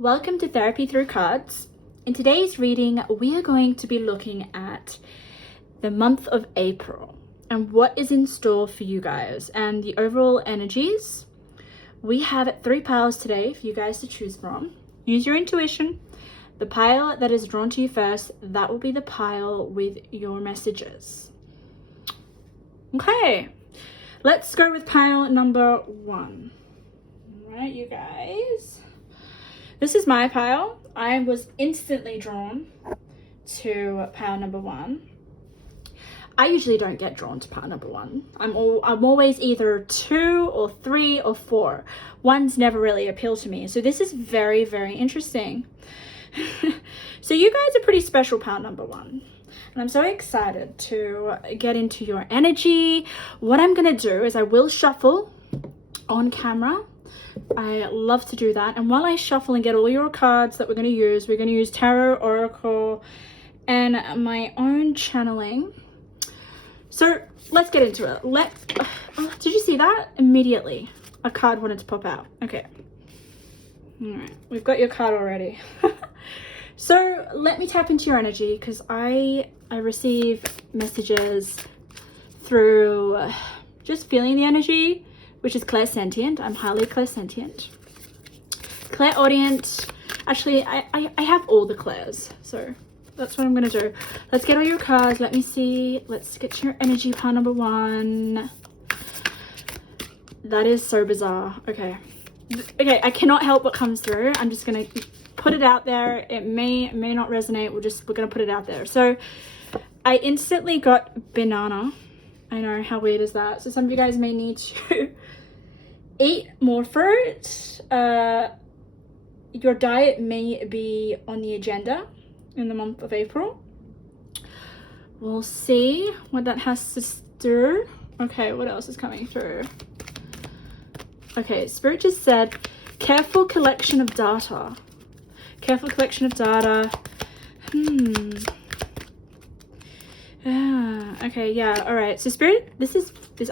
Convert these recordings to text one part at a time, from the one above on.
Welcome to Therapy Through Cards. In today's reading, we are going to be looking at the month of April and what is in store for you guys and the overall energies. We have 3 piles today for you guys to choose from. Use your intuition. The pile that is drawn to you first, that will be the pile with your messages. Okay, let's go with pile number 1. All right, you guys. This is my pile. I was instantly drawn to pile number 1. I usually don't get drawn to pile number 1. I'm always either 2 or 3 or 4. One's never really appealed to me. So this is very, very interesting. So you guys are pretty special, pile number 1. And I'm so excited to get into your energy. What I'm going to do is I will shuffle on camera. I love to do that. And while I shuffle and get all your cards that we're going to use Tarot, Oracle, and my own channeling. So let's get into it. Did you see that? Immediately a card wanted to pop out. Okay. All right. We've got your card already. So let me tap into your energy because I receive messages through just feeling the energy, which is clairsentient. I'm highly clairsentient. Clairaudient. Actually, I have all the clairs, so that's what I'm going to do. Let's get all your cards. Let me see. Let's get your energy, pile number 1. That is so bizarre. Okay. Okay, I cannot help what comes through. I'm just going to put it out there. It may not resonate. We're going to put it out there. So I instantly got banana. I know, how weird is that? So some of you guys may need to eat more fruit. Your diet may be on the agenda in the month of April. We'll see what that has to do. Okay, what else is coming through? Okay, Spirit just said, careful collection of data. Careful collection of data. Okay, yeah, all right. So Spirit, this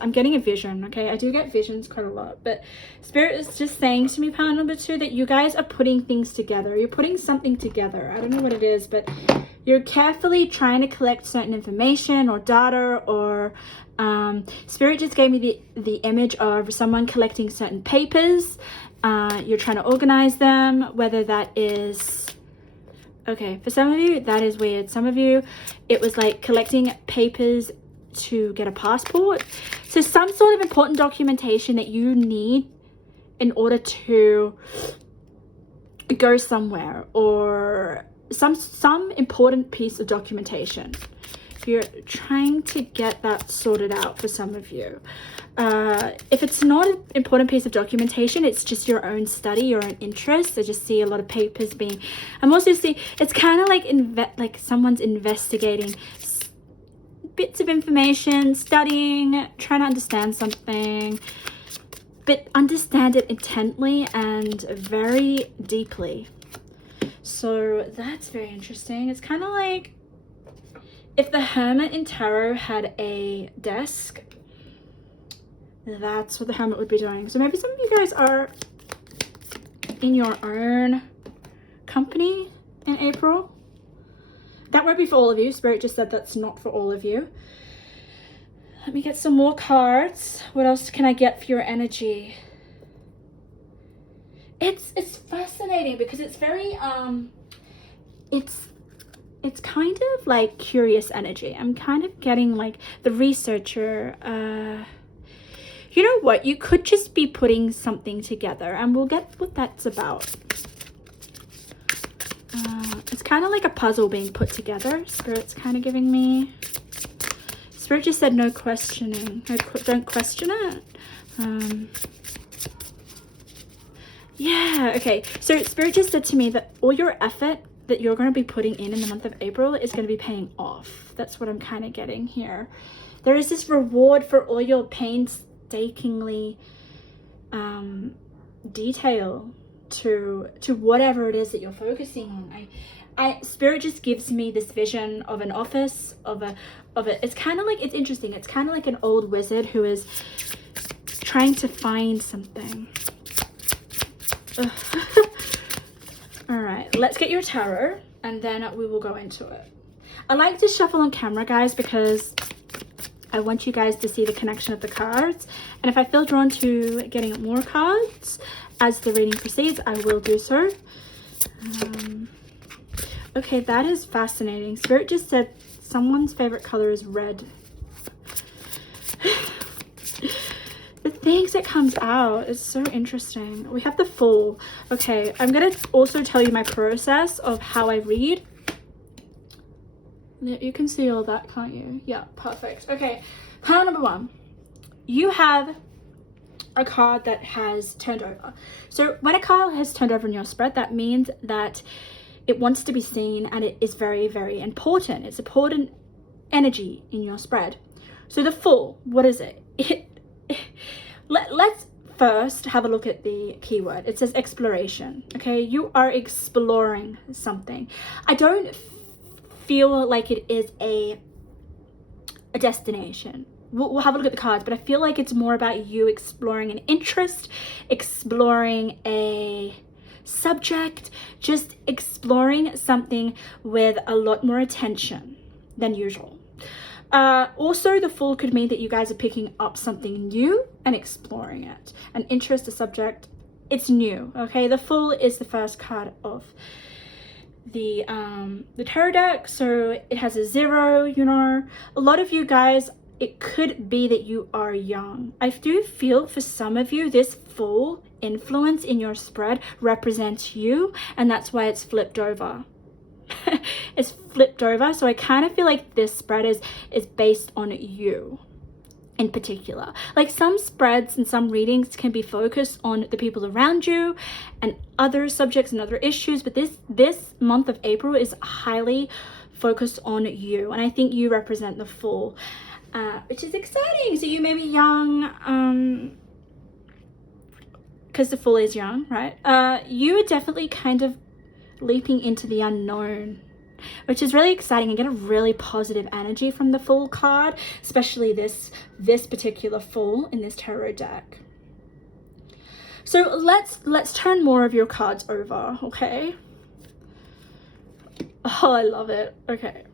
I'm getting a vision, okay? I do get visions quite a lot, but Spirit is just saying to me, pile number 2, that you guys are putting things together. You're putting something together. I don't know what it is, but you're carefully trying to collect certain information or data, or Spirit just gave me the image of someone collecting certain papers. You're trying to organize them, whether that is... Okay, for some of you, that is weird. Some of you, it was like collecting papers to get a passport. So some sort of important documentation that you need in order to go somewhere, or some important piece of documentation. You're trying to get that sorted out for some of you. If it's not an important piece of documentation, it's just your own study, your own interest. I just see a lot of papers being... I'm also seeing... It's kind of like someone's investigating bits of information, studying, trying to understand something, but understand it intently and very deeply. So that's very interesting. It's kind of like if the Hermit in Tarot had a desk, that's what the Hermit would be doing. So maybe some of you guys are in your own company in April. That won't be for all of you. Spirit just said that's not for all of you. Let me get some more cards. What else can I get for your energy? It's fascinating because it's very it's kind of like curious energy. I'm kind of getting like the researcher. You know what? You could just be putting something together, and we'll get what that's about. It's kind of like a puzzle being put together. Spirit's kind of giving me... Spirit just said no questioning. Don't question it. Yeah, okay. So Spirit just said to me that all your effort that you're going to be putting in the month of April is going to be paying off. That's what I'm kind of getting here. There is this reward for all your painstakingly detail to whatever it is that you're focusing on. Spirit just gives me this vision of an office, of a it's kind of like, it's interesting, it's kind of like an old wizard who is trying to find something. let's get your tarot and then we will go into it. I like to shuffle on camera, guys, because I want you guys to see the connection of the cards. And if I feel drawn to getting more cards as the reading proceeds, I will do so. Okay, that is fascinating. Spirit just said someone's favorite color is red. The things that comes out is so interesting. We have the Fool. Okay, I'm going to also tell you my process of how I read. You can see all that, can't you? Yeah, perfect. Okay, pile number 1. You have a card that has turned over. So when a card has turned over in your spread, that means that it wants to be seen and it is very, very important. It's important energy in your spread. So the Fool, what is it? Let's first have a look at the keyword. It says exploration. Okay, you are exploring something. I don't feel like it is a destination. We'll have a look at the cards, but I feel like it's more about you exploring an interest, exploring a subject, just exploring something with a lot more attention than usual. Also, the Fool could mean that you guys are picking up something new and exploring it. An interest, a subject, it's new. Okay, the Fool is the first card of the tarot deck, so it has a 0. You know, a lot of you guys, it could be that you are young. I do feel for some of you this Fool influence in your spread represents you, and that's why it's flipped over. It's flipped over, so I kind of feel like this spread is based on you in particular. Like some spreads and some readings can be focused on the people around you and other subjects and other issues, but this month of April is highly focused on you, and I think you represent the Fool, which is exciting. So you may be young, because the Fool is young, right? You are definitely kind of leaping into the unknown, which is really exciting. I get a really positive energy from the Fool card, especially this particular Fool in this tarot deck. So let's turn more of your cards over, okay? Oh, I love it. Okay.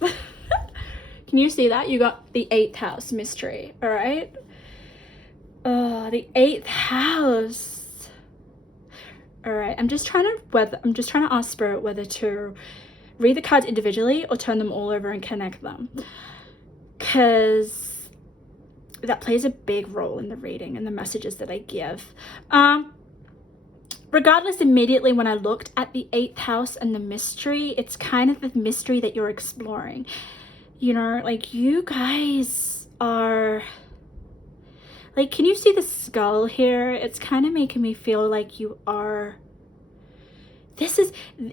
Can you see that? You got the 8th house mystery, all right? The 8th house. All right, I'm just trying to ask Spirit whether to read the cards individually or turn them all over and connect them, because that plays a big role in the reading and the messages that I give. Regardless, immediately when I looked at the 8th house and the mystery, it's kind of the mystery that you're exploring. You know, like you guys are, like, can you see the skull here? It's kind of making me feel like you are,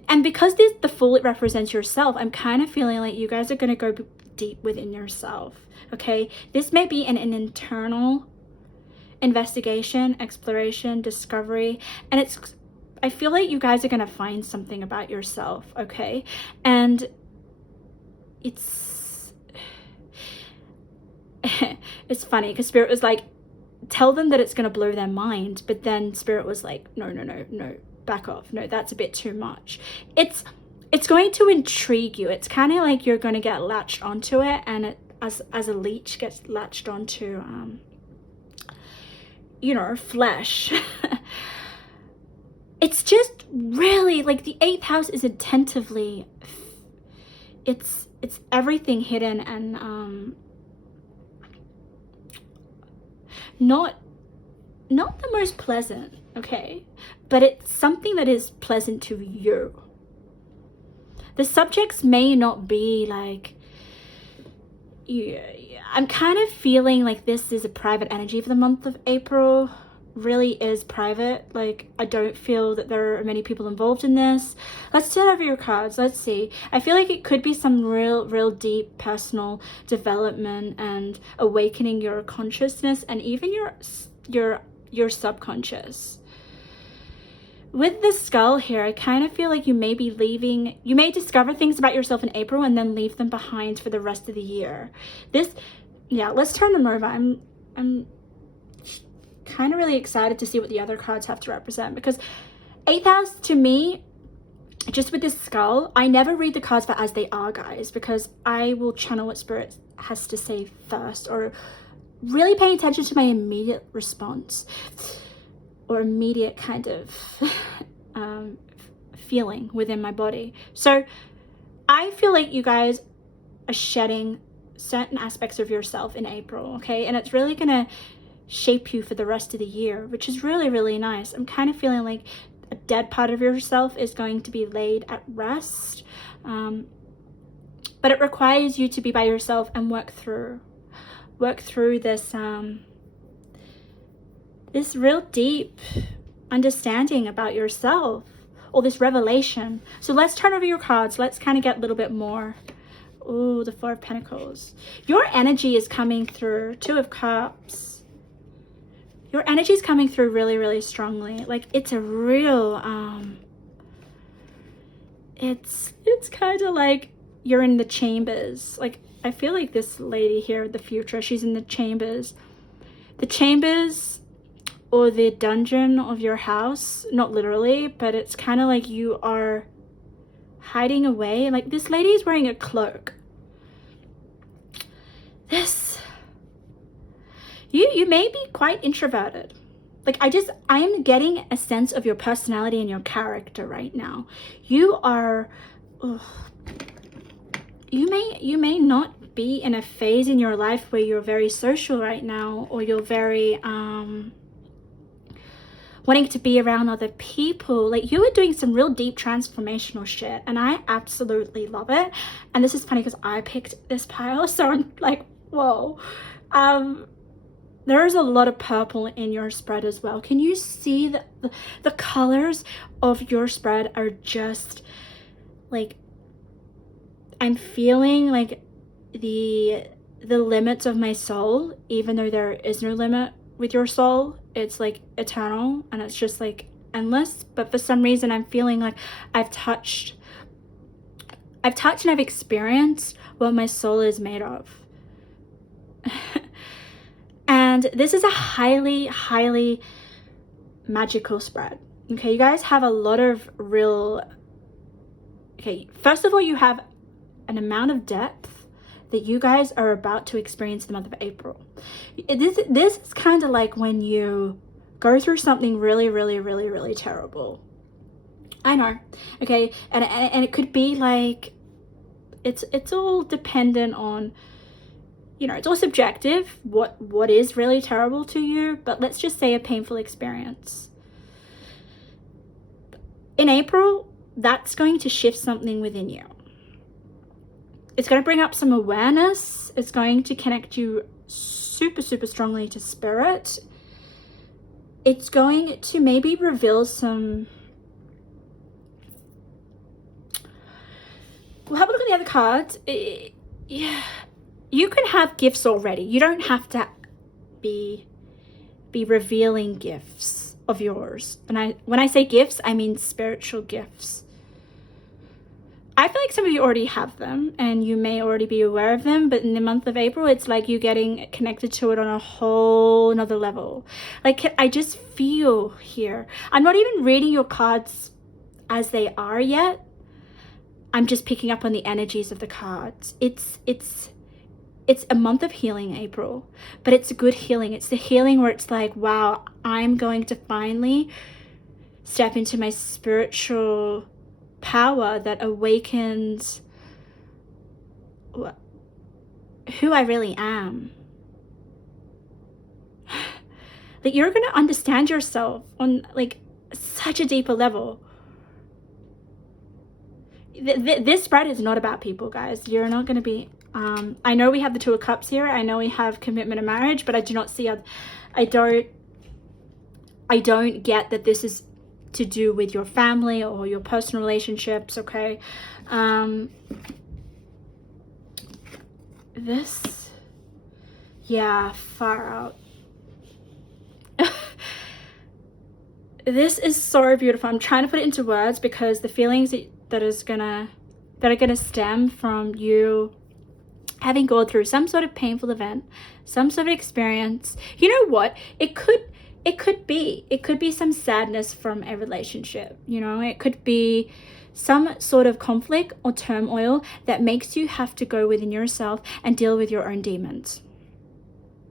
and because the Fool, it represents yourself, I'm kind of feeling like you guys are going to go deep within yourself, okay? This may be an internal investigation, exploration, discovery, and I feel like you guys are going to find something about yourself, okay? And it's funny because Spirit was like, tell them that it's going to blow their mind, but then Spirit was like, no, back off. No, that's a bit too much. It's going to intrigue you. It's kind of like you're going to get latched onto it, and it, as a leech gets latched onto you know, flesh. It's just really like the 8th house is attentively, it's everything hidden and not the most pleasant, okay? But it's something that is pleasant to you. The subjects may not be like, I'm kind of feeling like this is a private energy for the month of April. Really is private. Like, I don't feel that there are many people involved in this. Let's turn over your cards. Let's see. I feel like it could be some real deep personal development and awakening your consciousness and even your subconscious. With the skull here, I kind of feel like you may be leaving, you may discover things about yourself in April and then leave them behind for the rest of the year. Let's turn them over. I'm kind of really excited to see what the other cards have to represent, because 8th house to me just with this skull, I never read the cards for as they are, guys, because I will channel what Spirit has to say first, or really paying attention to my immediate response or immediate kind of feeling within my body. So I feel like you guys are shedding certain aspects of yourself in April, okay? And it's really gonna shape you for the rest of the year, which is really, really nice. I'm kind of feeling like a dead part of yourself is going to be laid at rest, but it requires you to be by yourself and work through this this real deep understanding about yourself, or this revelation. So let's turn over your cards. Let's kind of get a little bit more. Oh, the Four of Pentacles. Your energy is coming through. Two of Cups. Your energy is coming through really, really strongly. Like, it's a real, it's kind of like you're in the chambers. Like, I feel like this lady here, the future, she's in the chambers. The chambers or the dungeon of your house, not literally, but it's kind of like you are hiding away. Like, this lady is wearing a cloak. You may be quite introverted. Like, I am getting a sense of your personality and your character right now. You are, you may not be in a phase in your life where you're very social right now, or you're very wanting to be around other people. Like, you are doing some real deep transformational shit, and I absolutely love it. And this is funny because I picked this pile, so I'm like, whoa. There is a lot of purple in your spread as well. Can you see that the colors of your spread are just like, I'm feeling like the limits of my soul, even though there is no limit with your soul. It's like eternal, and it's just like endless. But for some reason, I'm feeling like I've touched and I've experienced what my soul is made of. And this is a highly, highly magical spread. Okay, you guys have a lot of real... Okay, first of all, you have an amount of depth that you guys are about to experience the month of April. This is kind of like when you go through something really, really, really, really terrible. I know, okay? And it could be like... It's all dependent on... You know, it's all subjective, what is really terrible to you, but let's just say a painful experience. In April, that's going to shift something within you. It's going to bring up some awareness. It's going to connect you super, super strongly to spirit. It's going to maybe reveal some... We'll have a look at the other cards. Yeah. You can have gifts already. You don't have to be revealing gifts of yours. And when I say gifts, I mean spiritual gifts. I feel like some of you already have them, and you may already be aware of them, but in the month of April, it's like you're getting connected to it on a whole another level. Like, I just feel here. I'm not even reading your cards as they are yet. I'm just picking up on the energies of the cards. It's a month of healing, April, but it's a good healing. It's the healing where it's like, wow, I'm going to finally step into my spiritual power that awakens who I really am. Like, you're going to understand yourself on like such a deeper level. This spread is not about people, guys. You're not going to be... I know we have the Two of Cups here. I know we have commitment and marriage, but I do not see... I don't get that this is to do with your family or your personal relationships, okay? This... Yeah, far out. This is so beautiful. I'm trying to put it into words because the feelings that are gonna stem from you having gone through some sort of painful event, some sort of experience. You know what? It could it could be some sadness from a relationship, you know. It could be some sort of conflict or turmoil that makes you have to go within yourself and deal with your own demons,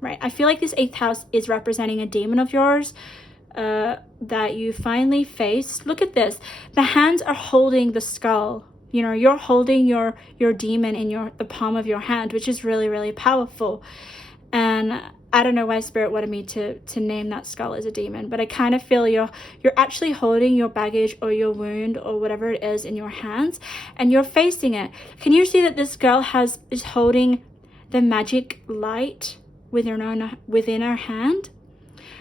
right? I feel like this 8th house is representing a demon of yours that you finally faced. Look at this. The hands are holding the skull. You know, you're holding your demon in the palm of your hand, which is really, really powerful. And I don't know why Spirit wanted me to name that skull as a demon, but I kind of feel you're actually holding your baggage or your wound or whatever it is in your hands, and you're facing it. Can you see that this girl is holding the magic light within her hand?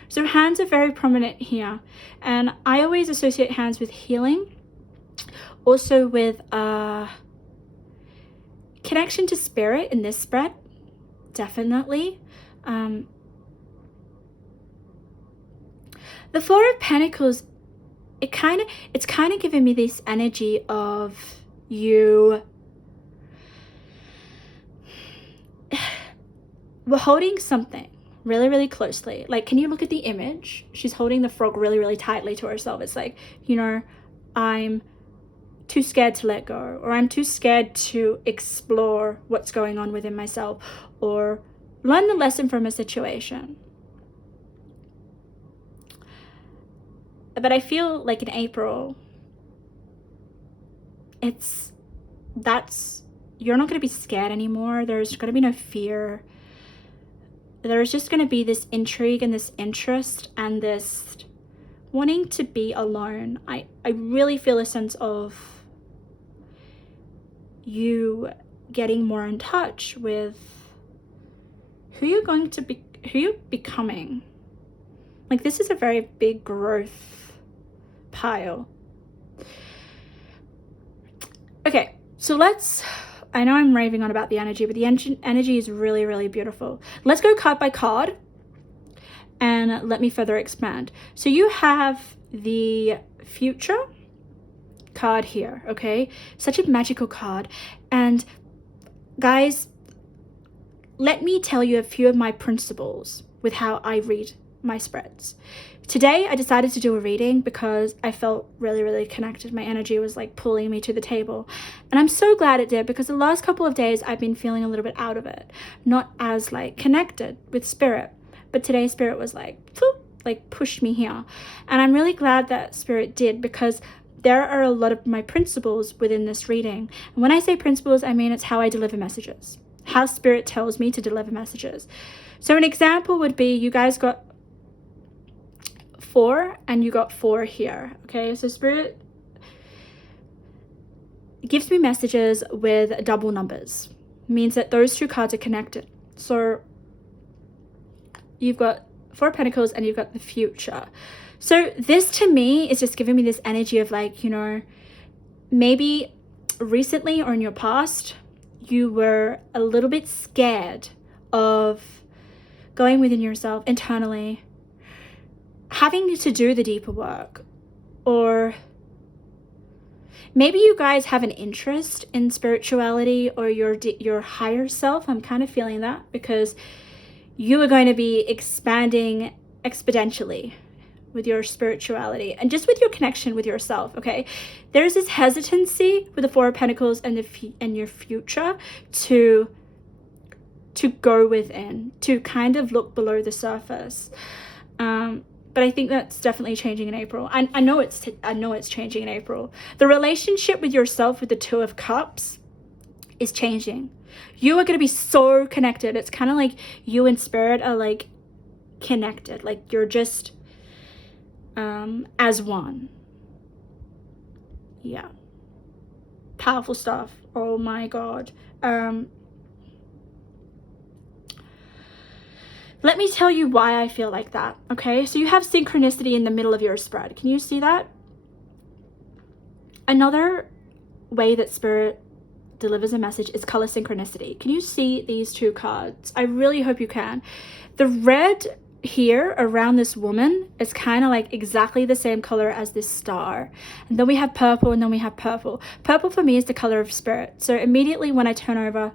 So hands are very prominent here, and I always associate hands with healing, also with connection to spirit in this spread, definitely. The Four of Pentacles, it's kind of giving me this energy of you were holding something really, really closely. Like, can you look at the image? She's holding the frog really, really tightly to herself. It's like, you know, I'm too scared to let go, or I'm too scared to explore what's going on within myself, or learn the lesson from a situation. But I feel like in April, you're not going to be scared anymore. There's going to be no fear. There's just going to be this intrigue and this interest and this wanting to be alone. I really feel a sense of you getting more in touch with who you're becoming. Like, this is a very big growth pile. Okay, so I know I'm raving on about the energy, but the energy is really, really beautiful. Let's go card by card and let me further expand. So you have the future card here, okay? Such a magical card. And guys, let me tell you a few of my principles with how I read my spreads. Today I decided to do a reading because I felt really, really connected. My energy was like pulling me to the table, and I'm so glad it did, because the last couple of days I've been feeling a little bit out of it, not as like connected with Spirit. But today Spirit was like pushed me here, and I'm really glad that Spirit did, because there are a lot of my principles within this reading. And when I say principles, I mean it's how I deliver messages, how Spirit tells me to deliver messages. So an example would be, you guys got 4 and you got 4 here, okay? So Spirit gives me messages with double numbers. It means that those two cards are connected. So you've got 4 Pentacles and you've got the future. So this to me is just giving me this energy of like, you know, maybe recently or in your past, you were a little bit scared of going within yourself internally, having to do the deeper work. Or maybe you guys have an interest in spirituality or your higher self. I'm kind of feeling that, because you are going to be expanding exponentially with your spirituality and just with your connection with yourself, okay? There's this hesitancy with the 4 of Pentacles and your future to go within, to kind of look below the surface. But I think that's definitely changing in April. I know it's changing in April. The relationship with yourself with the 2 of Cups is changing. You are going to be so connected. It's kind of like you and Spirit are like connected. Like you're just as one. Yeah. Powerful stuff. Oh my God. Let me tell you why I feel like that, okay? So you have synchronicity in the middle of your spread. Can you see that? Another way that Spirit delivers a message is color synchronicity. Can you see these 2 cards? I really hope you can. The red here around this woman is kind of like exactly the same color as this star. And then we have purple, and then we have purple. Purple for me is the color of Spirit. So immediately when I turn over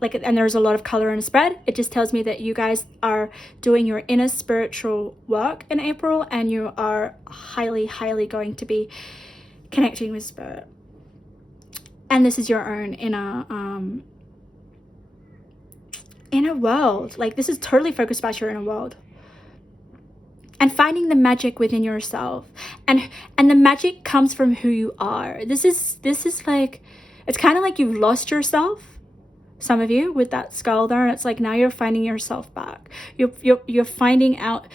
like, and there's a lot of color in the spread, it just tells me that you guys are doing your inner spiritual work in April, and you are highly going to be connecting with spirit. And this is your own inner world. Like, this is totally focused about your inner world and finding the magic within yourself, and the magic comes from who you are. This is like, it's kind of like you've lost yourself, some of you, with that skull there, and it's like now you're finding yourself back. You're finding out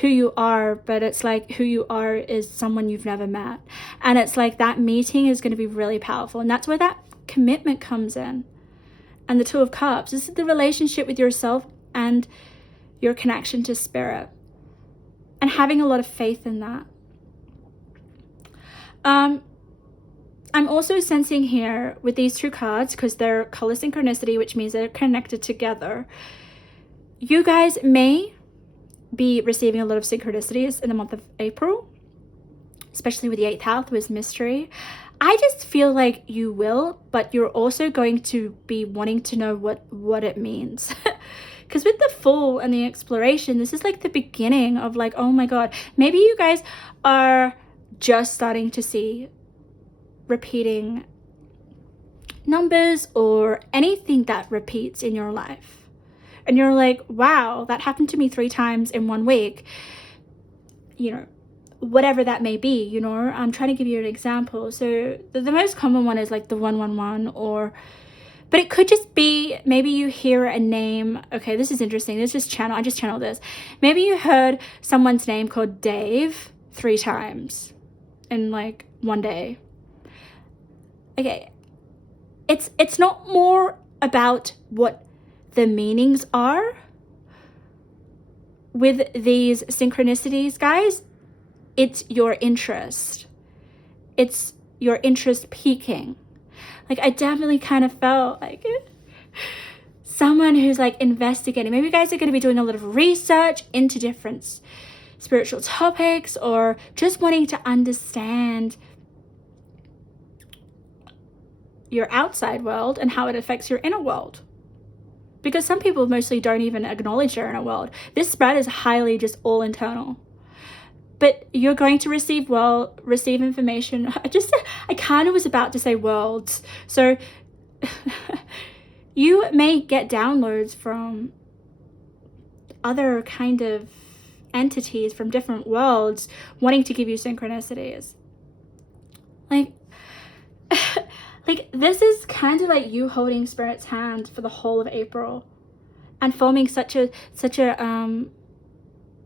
who you are, but it's like who you are is someone you've never met, and it's like that meeting is going to be really powerful, and that's where that commitment comes in. And the Two of Cups, this is the relationship with yourself and your connection to spirit, and having a lot of faith in that. I'm also sensing here with these two cards, because they're color synchronicity, which means they're connected together, you guys may be receiving a lot of synchronicities in the month of April, especially with the 8th house with mystery. I just feel like you will, but you're also going to be wanting to know what it means. Because with the Fool and the exploration, this is like the beginning of like, oh my God, maybe you guys are just starting to see repeating numbers or anything that repeats in your life. And you're like, wow, that happened to me 3 times in 1 week. You know, whatever that may be, you know, I'm trying to give you an example. So the most common one is like the 111, but it could just be, maybe you hear a name. Okay, this is interesting. I just channeled this. Maybe you heard someone's name called Dave 3 times in like 1 day. Okay, it's not more about what the meanings are with these synchronicities, guys. It's your interest. It's your interest peaking. Like, I definitely kind of felt like someone who's like investigating. Maybe you guys are going to be doing a lot of research into different spiritual topics, or just wanting to understand your outside world and how it affects your inner world. Because some people mostly don't even acknowledge their inner world. This spread is highly just all internal. But you're going to receive information. I kind of was about to say worlds. So you may get downloads from other kind of entities from different worlds wanting to give you synchronicities. Like, like this is kind of like you holding Spirit's hand for the whole of April and forming such a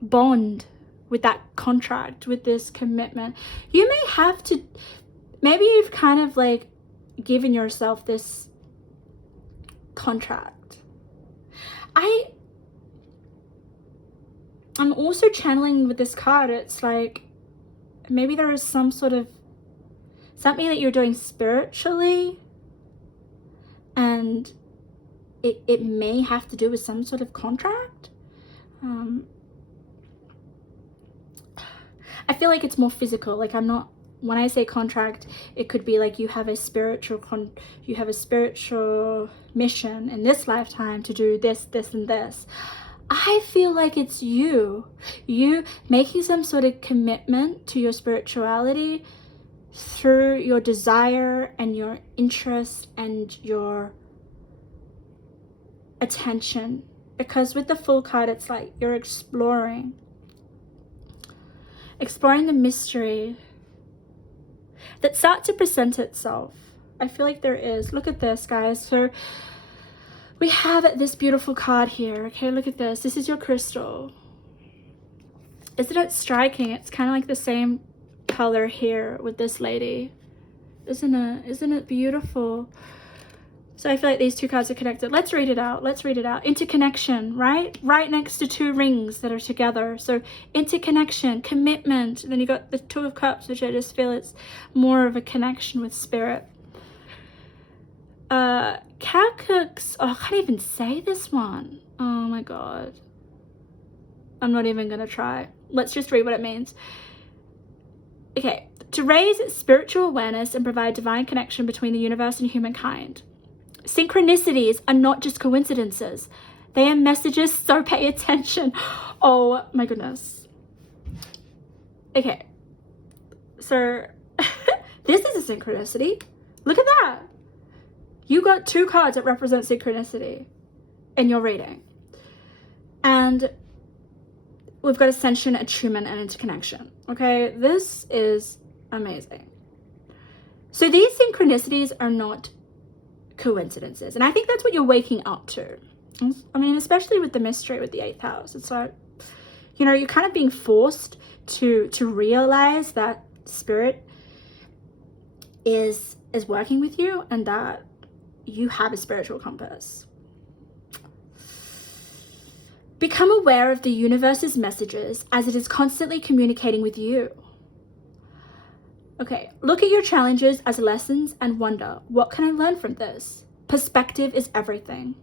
bond with that contract, with this commitment. You may have to, maybe you've kind of like given yourself this contract. I'm also channeling with this card. It's like maybe there is some sort of something that you're doing spiritually, and it may have to do with some sort of contract. I feel like it's more physical. Like, I'm not, when I say contract, it could be like you have a spiritual mission in this lifetime to do this, and this. I feel like it's you making some sort of commitment to your spirituality through your desire and your interest and your attention. Because with the Fool card, it's like you're exploring the mystery that starts to present itself. I feel like there is. Look at this, guys. So we have this beautiful card here. Okay, look at this. This is your crystal. Isn't it striking? It's kind of like the same color here with this lady. Isn't it beautiful? So I feel like these two cards are connected. Let's read it out. Interconnection, right next to 2 rings that are together. So interconnection, commitment. Then you got the 2 of Cups, which I just feel it's more of a connection with spirit. Cacux. Oh, I can't even say this one. Oh my God, I'm not even gonna try. Let's just read what it means. Okay, to raise spiritual awareness and provide divine connection between the universe and humankind. Synchronicities are not just coincidences. They are messages, so pay attention. Oh my goodness. Okay. So this is a synchronicity. Look at that. You got 2 cards that represent synchronicity in your reading. And we've got ascension, attunement, and interconnection. Okay, this is amazing. So these synchronicities are not coincidences. And I think that's what you're waking up to. I mean, especially with the mystery with the 8th house. It's like, you know, you're kind of being forced to realize that spirit is working with you and that you have a spiritual compass. Become aware of the universe's messages as it is constantly communicating with you. Okay, look at your challenges as lessons and wonder, what can I learn from this? Perspective is everything.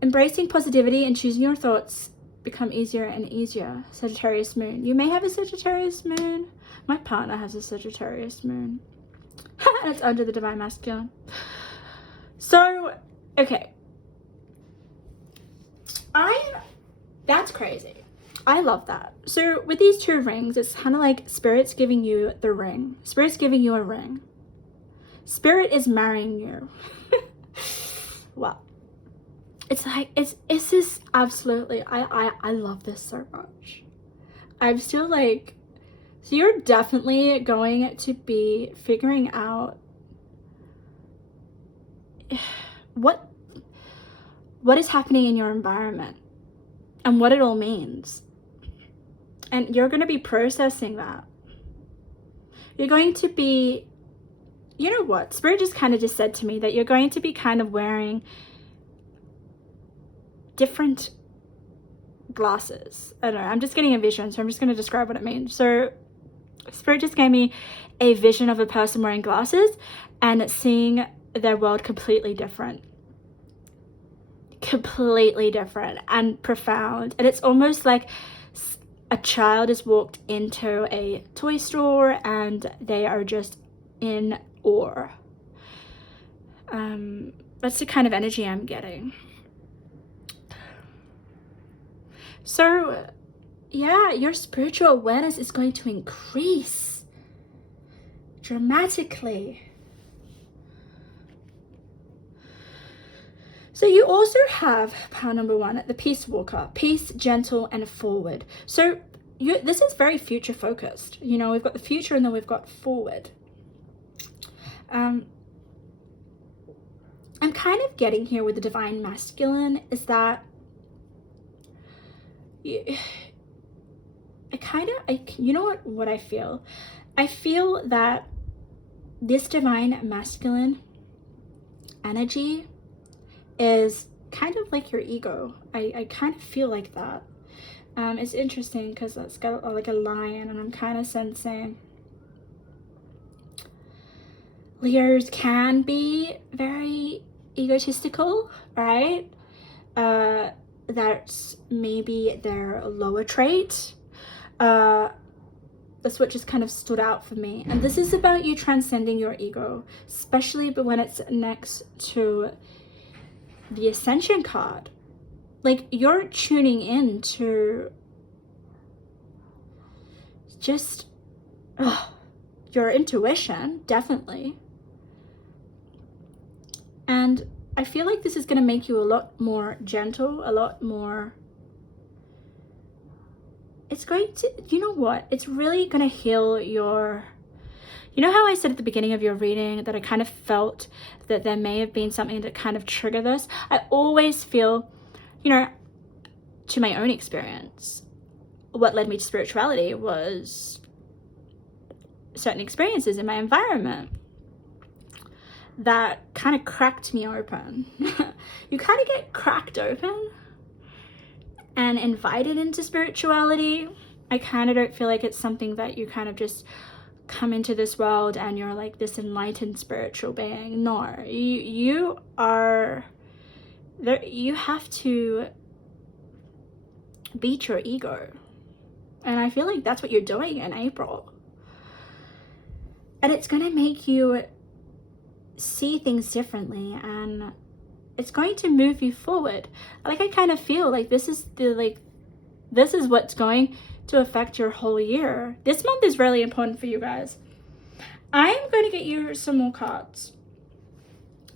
Embracing positivity and choosing your thoughts become easier and easier. Sagittarius moon. You may have a Sagittarius moon. My partner has a Sagittarius moon. And it's under the divine masculine. So, okay. That's crazy. I love that. So with these 2 rings, it's kind of like Spirit's giving you the ring. Spirit's giving you a ring. Spirit is marrying you. Wow. It's like, it's just absolutely, I love this so much. I'm still like, so you're definitely going to be figuring out what is happening in your environment and what it all means. And you're going to be processing that. You're going to be, you know what? Spirit just kind of just said to me that you're going to be kind of wearing different glasses. I don't know. I'm just getting a vision, so I'm just going to describe what it means. So Spirit just gave me a vision of a person wearing glasses and seeing their world completely different and profound. And it's almost like a child has walked into a toy store and they are just in awe. That's the kind of energy I'm getting. So yeah, your spiritual awareness is going to increase dramatically. So you also have power number 1, the Peace Walker, peace, gentle, and forward. So this is very future focused. You know, we've got the future and then we've got forward. I'm kind of getting here with the divine masculine is that you know what I feel? I feel that this divine masculine energy is kind of like your ego. I kind of feel like that. It's interesting because it's got like a lion, and I'm kind of sensing Leos can be very egotistical, right? That's maybe their lower trait. That's what just kind of stood out for me. And this is about you transcending your ego, especially when it's next to the Ascension card. Like, you're tuning in to just your intuition, definitely. And I feel like this is going to make you a lot more gentle, a lot more... It's going to, you know what? It's really going to heal your... You know how I said at the beginning of your reading that I kind of felt that there may have been something that kind of triggered this? I always feel, you know, to my own experience, what led me to spirituality was certain experiences in my environment that kind of cracked me open. You kind of get cracked open and invited into spirituality. I kind of don't feel like it's something that you kind of just come into this world and you're like this enlightened spiritual being. No, you are there. You have to beat your ego, and I feel like that's what you're doing in April. And it's going to make you see things differently, and it's going to move you forward. Like, I kind of feel like this is what's going to affect your whole year. This month is really important for you guys. I'm going to get you some more cards.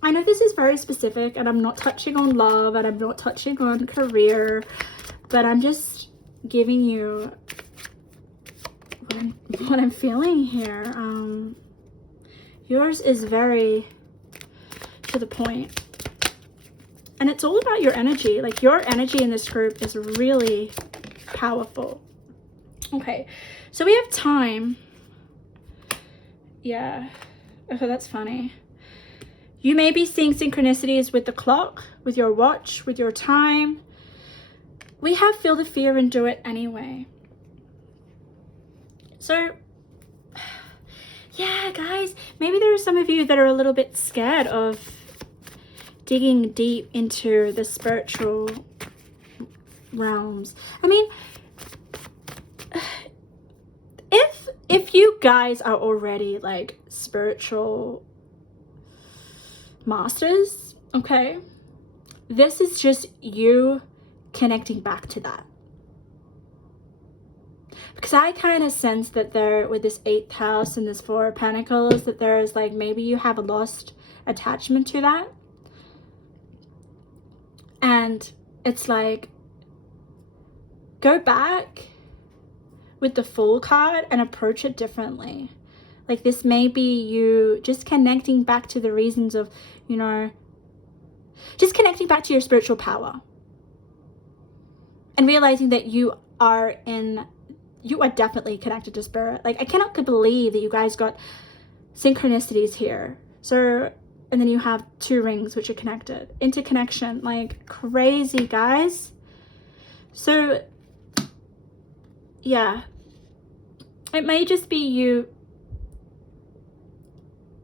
I know this is very specific, and I'm not touching on love, and I'm not touching on career, but I'm just giving you what I'm feeling here. Yours is very to the point, and it's all about your energy. Like, your energy in this group is really powerful. Okay, so we have time. Yeah, okay, that's funny. You may be seeing synchronicities with the clock, with your watch, with your time. We have feel the fear and do it anyway. So, yeah, guys, maybe there are some of you that are a little bit scared of digging deep into the spiritual realms. I mean, if you guys are already like spiritual masters, okay, this is just you connecting back to that. Because I kind of sense that there, with this 8th house and this 4 of Pentacles, that there is like, maybe you have a lost attachment to that. And it's like, go back with the Fool card and approach it differently. Like, this may be you just connecting back to the reasons of, you know, just connecting back to your spiritual power. And realizing that you are definitely connected to spirit. Like, I cannot believe that you guys got synchronicities here. So, and then you have 2 rings which are connected. Interconnection, like crazy, guys. So, yeah. It may just be you,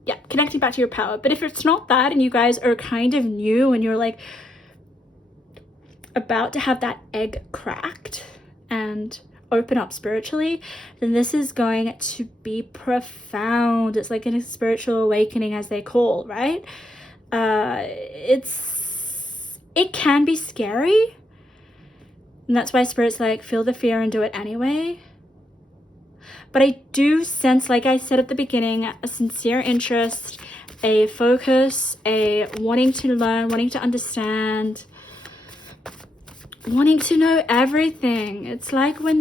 yeah, connecting back to your power. But if it's not that, and you guys are kind of new and you're like about to have that egg cracked and open up spiritually, then this is going to be profound. It's like a spiritual awakening, as they call, right? It can be scary, and that's why spirit's like, feel the fear and do it anyway. But I do sense, like I said at the beginning, a sincere interest, a focus, a wanting to learn, wanting to understand, wanting to know everything. It's like when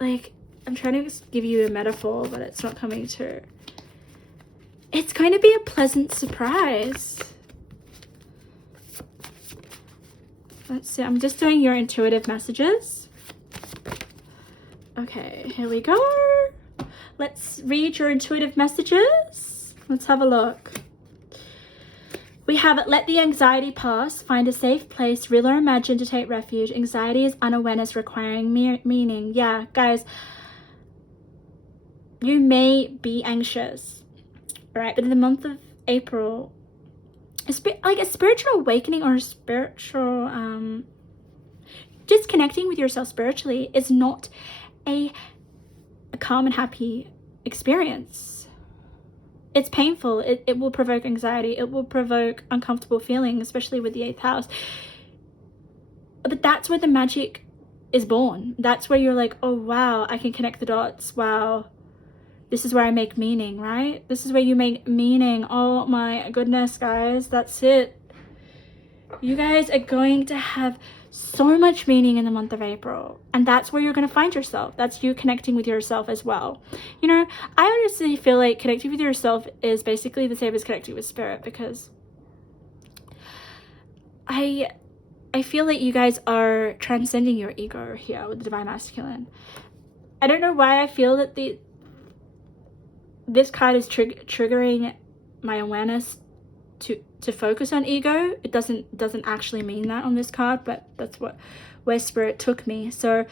I'm trying to give you a metaphor, but it's not coming to. It's going to be a pleasant surprise. Let's see, I'm just doing your intuitive messages. Okay, here we go. Let's read your intuitive messages. Let's have a look. We have, let the anxiety pass, find a safe place, real or imagine, to take refuge. Anxiety is unawareness requiring meaning. Yeah, guys, you may be anxious, all right? But in the month of April, like a spiritual awakening or a spiritual, just connecting with yourself spiritually is not a calm and happy experience. It's painful. It will provoke anxiety. It will provoke uncomfortable feelings, especially with the 8th house. But that's where the magic is born. That's where you're like, oh, wow, I can connect the dots. Wow, this is where I make meaning, right? This is where you make meaning. Oh my goodness, guys, that's it. You guys are going to have so much meaning in the month of April, and that's where you're going to find yourself. That's you connecting with yourself as well. You know, I honestly feel like connecting with yourself is basically the same as connecting with spirit, because I feel like you guys are transcending your ego here with the Divine Masculine. I don't know why I feel that this card is triggering my awareness to focus on ego. It doesn't actually mean that on this card, but that's where spirit took me. So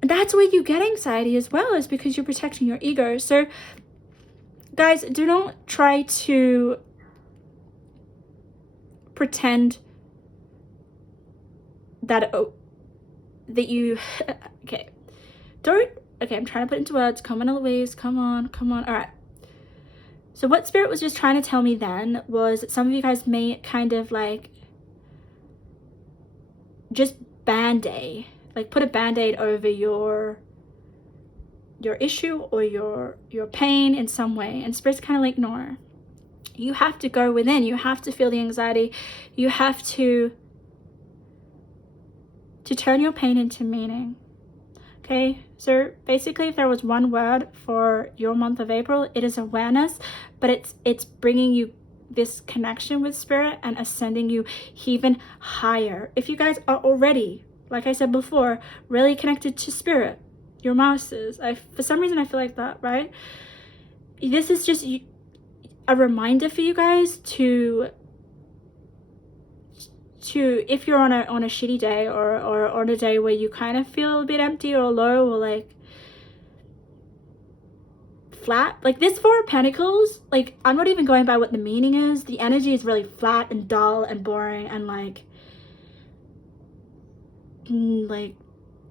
that's where you get anxiety as well, is because you're protecting your ego. So guys, do not try to pretend that you okay, I'm trying to put into words. Come on, Eloise, come on. All right, So what Spirit was just trying to tell me then was that some of you guys may kind of like just band-aid, like put a band-aid over your issue or your pain in some way, and Spirit's kind of like, no, you have to go within, you have to feel the anxiety, you have to turn your pain into meaning. Okay, so basically if there was one word for your month of April, it is awareness, but it's bringing you this connection with Spirit and ascending you even higher. If you guys are already, like I said before, really connected to Spirit, your masters, for some reason I feel like that, right? This is just a reminder for you guys to if you're on a shitty day or on a day where you kind of feel a bit empty or low or like flat, like this Four of Pentacles, like I'm not even going by what the meaning is. The energy is really flat and dull and boring and like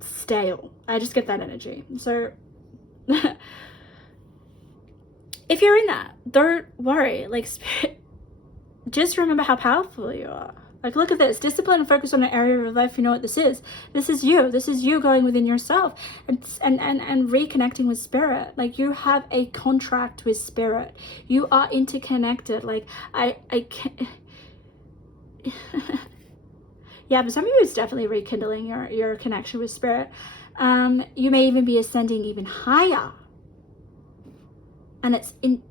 stale. I just get that energy. So if you're in that, don't worry. Like, Spirit, just remember how powerful you are. Like, look at this. Discipline and focus on an area of your life. You know what this is. This is you. This is you going within yourself and reconnecting with Spirit. Like, you have a contract with Spirit. You are interconnected. Like, I can't... Yeah, but some of you is definitely rekindling your connection with Spirit. You may even be ascending even higher. And it's in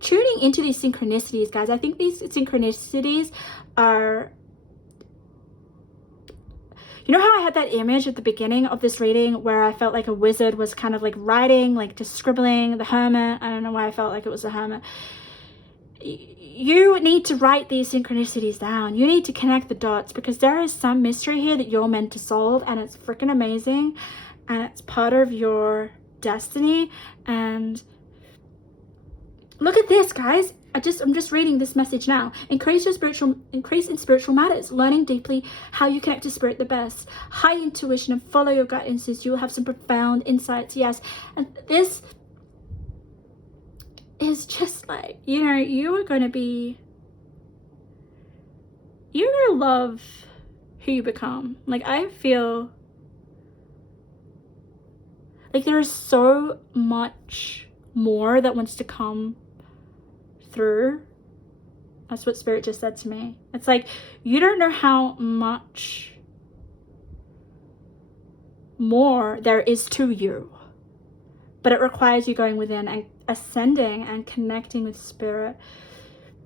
tuning into these synchronicities, guys. I think these synchronicities are... You know how I had that image at the beginning of this reading where I felt like a wizard was kind of like writing, like just scribbling, the hermit. I don't know why I felt like it was the hermit. You need to write these synchronicities down. You need to connect the dots because there is some mystery here that you're meant to solve, and it's freaking amazing, and it's part of your destiny. And look at this, guys. I'm just reading this message now. Increase in spiritual matters, learning deeply how you connect to Spirit the best. High intuition and follow your gut instincts. You will have some profound insights. Yes, and this is just like, you know, you're gonna love who you become. Like, I feel like there is so much more that wants to come through. That's what Spirit just said to me. It's like, you don't know how much more there is to you, but it requires you going within and ascending and connecting with Spirit.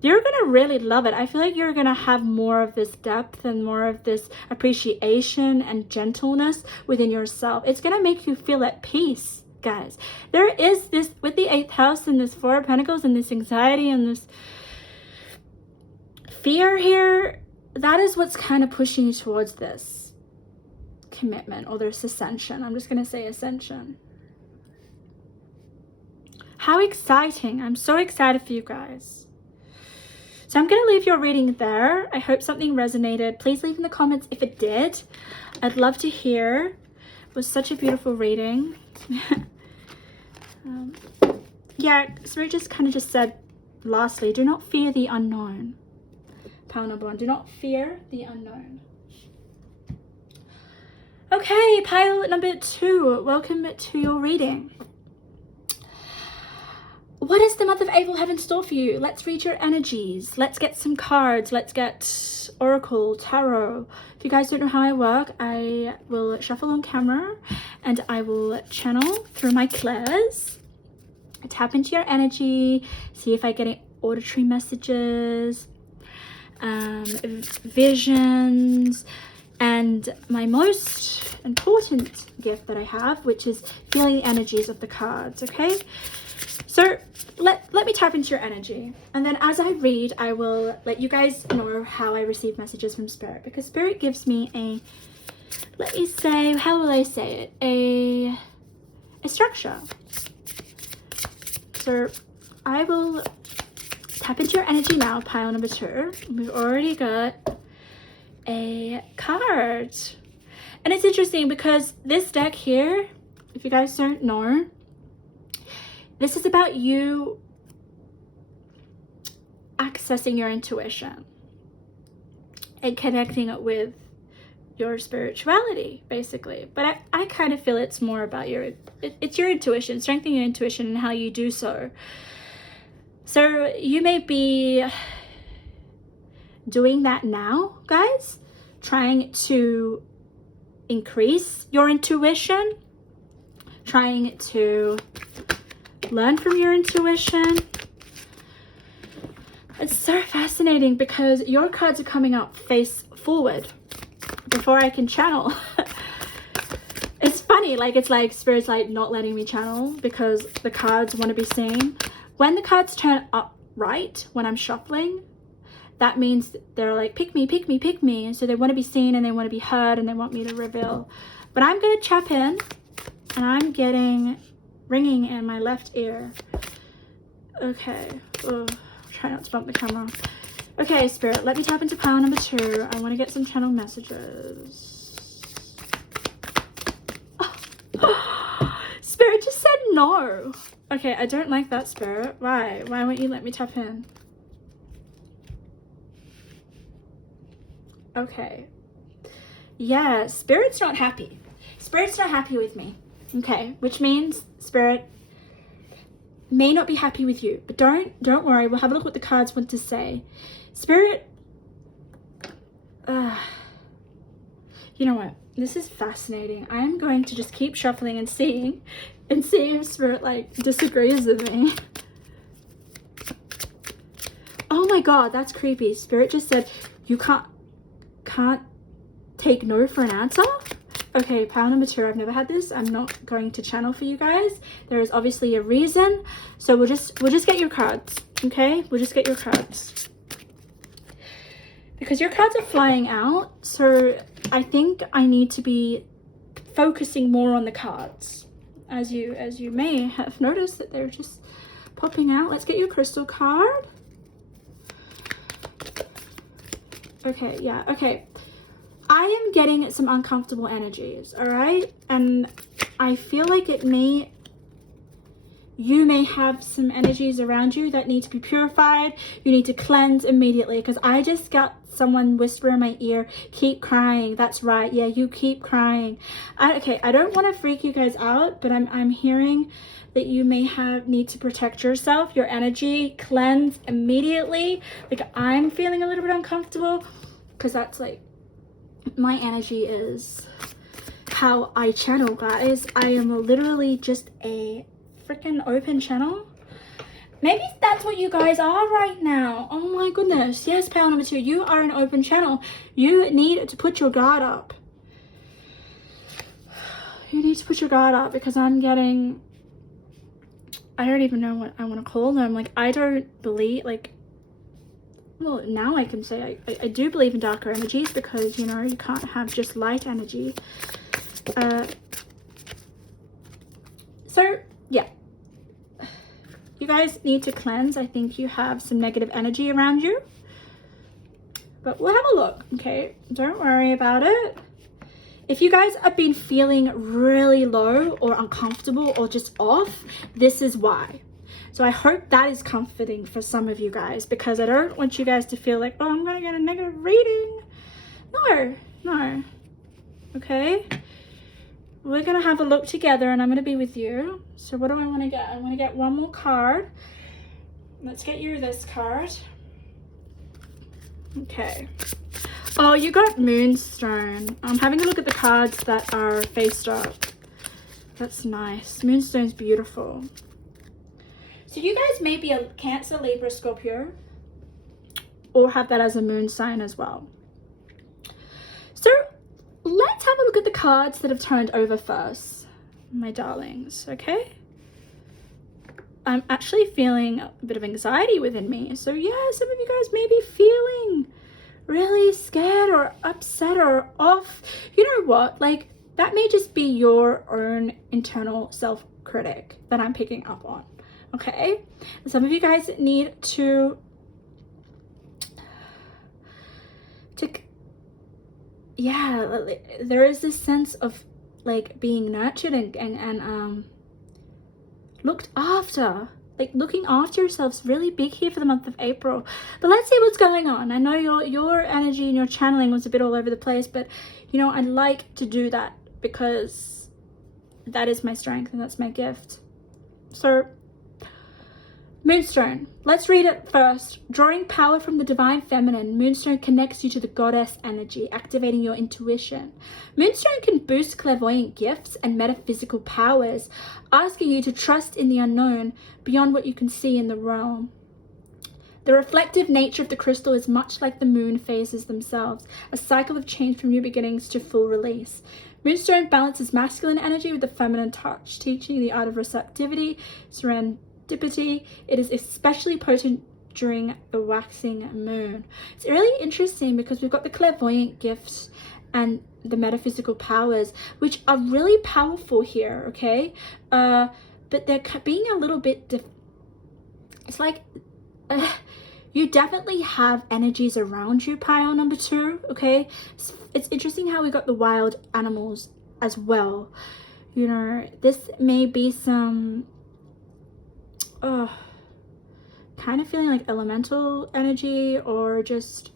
You're gonna really love it. I feel like you're gonna have more of this depth and more of this appreciation and gentleness within yourself. It's gonna make you feel at peace, guys. There is this, with the 8th house and this 4 of Pentacles and this anxiety and this fear here, that is what's kind of pushing you towards this commitment or this ascension. I'm just gonna say ascension. How exciting. I'm so excited for you guys. So I'm going to leave your reading there. I hope something resonated. Please leave in the comments if it did. I'd love to hear. It was such a beautiful reading. Yeah, Spirit just kind of just said, lastly, do not fear the unknown. Pile number 1, do not fear the unknown. Okay, pile number 2, welcome to your reading. What does the month of April have in store for you? Let's read your energies. Let's get some cards. Let's get Oracle, Tarot. If you guys don't know how I work, I will shuffle on camera and I will channel through my clairs. Tap into your energy. See if I get any auditory messages, visions, and my most important gift that I have, which is feeling the energies of the cards, okay? So let me tap into your energy, and then as I read, I will let you guys know how I receive messages from Spirit, because Spirit gives me a, let me say, how will I say it, a structure. So I will tap into your energy now, pile number 2. We've already got a card, and it's interesting because this deck here, if you guys don't know, this is about you accessing your intuition and connecting it with your spirituality, basically. But I kind of feel it's more about it's your intuition, strengthening your intuition and how you do so. So you may be doing that now, guys, trying to increase your intuition, trying to learn from your intuition. It's so fascinating because your cards are coming up face forward before I can channel. It's funny, like it's like Spirit's like not letting me channel because the cards want to be seen. When the cards turn upright when I'm shuffling, that means they're like, pick me, pick me, pick me. And so they want to be seen and they want to be heard and they want me to reveal. But I'm going to tap in and I'm getting ringing in my left ear. Okay. Oh, try not to bump the camera. Okay, Spirit, let me tap into pile number 2. I want to get some channel messages. Oh. Spirit just said no. Okay, I don't like that, Spirit. Why? Why won't you let me tap in? Okay. Yeah, Spirit's not happy. Spirit's not happy with me. Okay, which means Spirit may not be happy with you. But don't worry. We'll have a look what the cards want to say. Spirit, you know what? This is fascinating. I'm going to just keep shuffling and seeing if Spirit like disagrees with me. Oh my God, that's creepy. Spirit just said you can't take no for an answer. Okay, pile number 2. I've never had this. I'm not going to channel for you guys. There is obviously a reason. So we'll just get your cards. Okay, we'll just get your cards. Because your cards are flying out, so I think I need to be focusing more on the cards. As you may have noticed that they're just popping out. Let's get your crystal card. Okay, yeah, okay. I am getting some uncomfortable energies, all right? And I feel like you may have some energies around you that need to be purified. You need to cleanse immediately because I just got someone whisper in my ear, keep crying. That's right. Yeah, you keep crying. Okay, I don't want to freak you guys out, but I'm hearing that you may need to protect yourself, your energy, cleanse immediately. Like I'm feeling a little bit uncomfortable because that's like my energy is how I channel, guys. I am literally just a freaking open channel. Maybe that's what you guys are right now. Oh my goodness. Yes, pile number 2, you are an open channel. You need to put your guard up. You need to put your guard up because I'm getting, I don't even know what I want to call them. Like I don't believe, like, well, now I can say I do believe in darker energies because, you know, you can't have just light energy. So, yeah. You guys need to cleanse. I think you have some negative energy around you. But we'll have a look, okay? Don't worry about it. If you guys have been feeling really low or uncomfortable or just off, this is why. So I hope that is comforting for some of you guys because I don't want you guys to feel like, oh, I'm going to get a negative reading. No. Okay? We're going to have a look together and I'm going to be with you. So what do I want to get? I want to get one more card. Let's get you this card. Okay. Oh, you got Moonstone. I'm having a look at the cards that are faced up. That's nice. Moonstone's beautiful. So you guys may be a Cancer, Libra, Scorpio, or have that as a moon sign as well. So let's have a look at the cards that have turned over first, my darlings, okay? I'm actually feeling a bit of anxiety within me. So yeah, some of you guys may be feeling really scared or upset or off. You know what? Like that may just be your own internal self-critic that I'm picking up on. Okay, some of you guys need to yeah, there is this sense of like being nurtured and looked after like looking after yourselves really big here for the month of April. But let's see what's going on. I know your energy and your channeling was a bit all over the place, but you know, I like to do that because that is my strength and that's my gift. So Moonstone, let's read it first. Drawing power from the divine feminine, Moonstone connects you to the goddess energy, activating your intuition. Moonstone can boost clairvoyant gifts and metaphysical powers, asking you to trust in the unknown beyond what you can see in the realm. The reflective nature of the crystal is much like the moon phases themselves, a cycle of change from new beginnings to full release. Moonstone balances masculine energy with the feminine touch, teaching the art of receptivity, serendipity. It is especially potent during the waxing moon. It's really interesting because we've got the clairvoyant gifts and the metaphysical powers, which are really powerful here, okay? But they're being a little bit it's like you definitely have energies around you, pile number 2, okay? It's interesting how we got the wild animals as well. You know, this may be some kind of feeling like elemental energy or just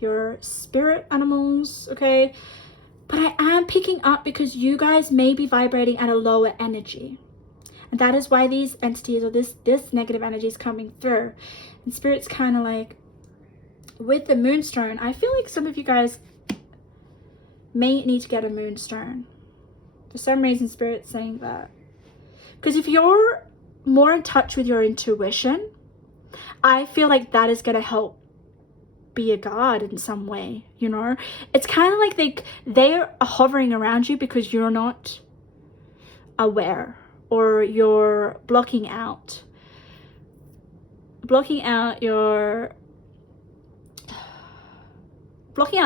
your spirit animals, okay? But I am picking up because you guys may be vibrating at a lower energy. And that is why these entities or this negative energy is coming through. And Spirit's kind of like, with the Moonstone, I feel like some of you guys may need to get a Moonstone. For some reason, Spirit's saying that. Because if you're more in touch with your intuition, I feel like that is going to help be a guard in some way, you know? It's kind of like they're hovering around you because you're not aware, or you're blocking out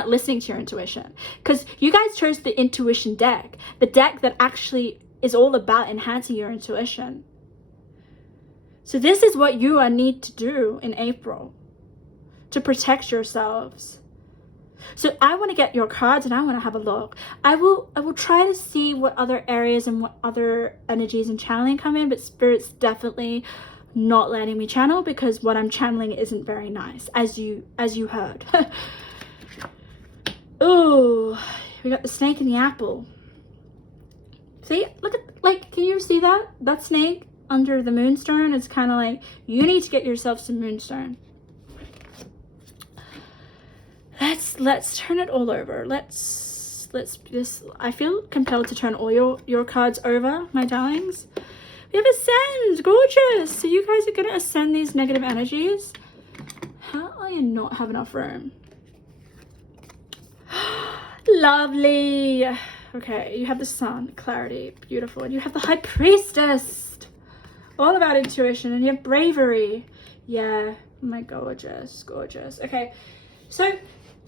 listening to your intuition, because you guys chose the intuition deck, the deck that actually is all about enhancing your intuition. So this is what you need to do in April to protect yourselves. So I want to get your cards and I want to have a look. I will try to see what other areas and what other energies and channeling come in, but Spirit's definitely not letting me channel because what I'm channeling isn't very nice, as you heard. Oh, we got the snake and the apple. See, look at, like, can you see that? That snake under the Moonstone is kind of like, you need to get yourself some Moonstone. Let's turn it all over. Let's just, I feel compelled to turn all your cards over, my darlings. We have Ascend, gorgeous. So you guys are gonna ascend these negative energies. How do I not have enough room? Lovely. Okay, you have the Sun, clarity, beautiful. And you have the High Priestess, all about intuition, and you have bravery. Yeah, my gorgeous, gorgeous. Okay, so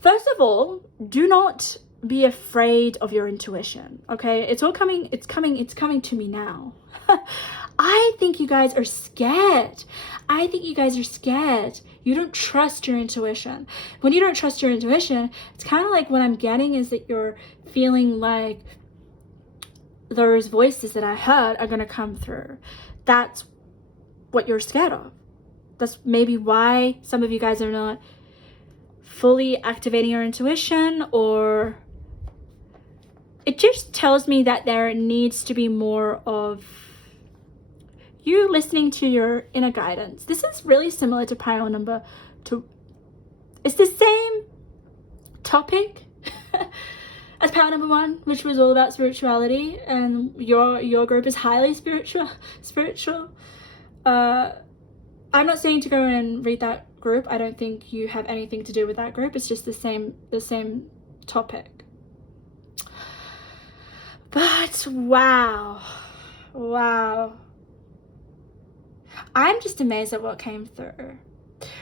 first of all, do not be afraid of your intuition, okay? It's all coming, it's coming to me now. I think you guys are scared. I think you guys are scared. You don't trust your intuition. When you don't trust your intuition, it's kind of like what I'm getting is that you're feeling like those voices that I heard are going to come through. That's what you're scared of. That's maybe why some of you guys are not fully activating your intuition, or it just tells me that there needs to be more of you listening to your inner guidance. This is really similar to pile number 2. It's the same topic as pile number 1, which was all about spirituality, and your group is highly spiritual. I'm not saying to go and read that group. I don't think you have anything to do with that group. It's just the same topic. But wow. I'm just amazed at what came through.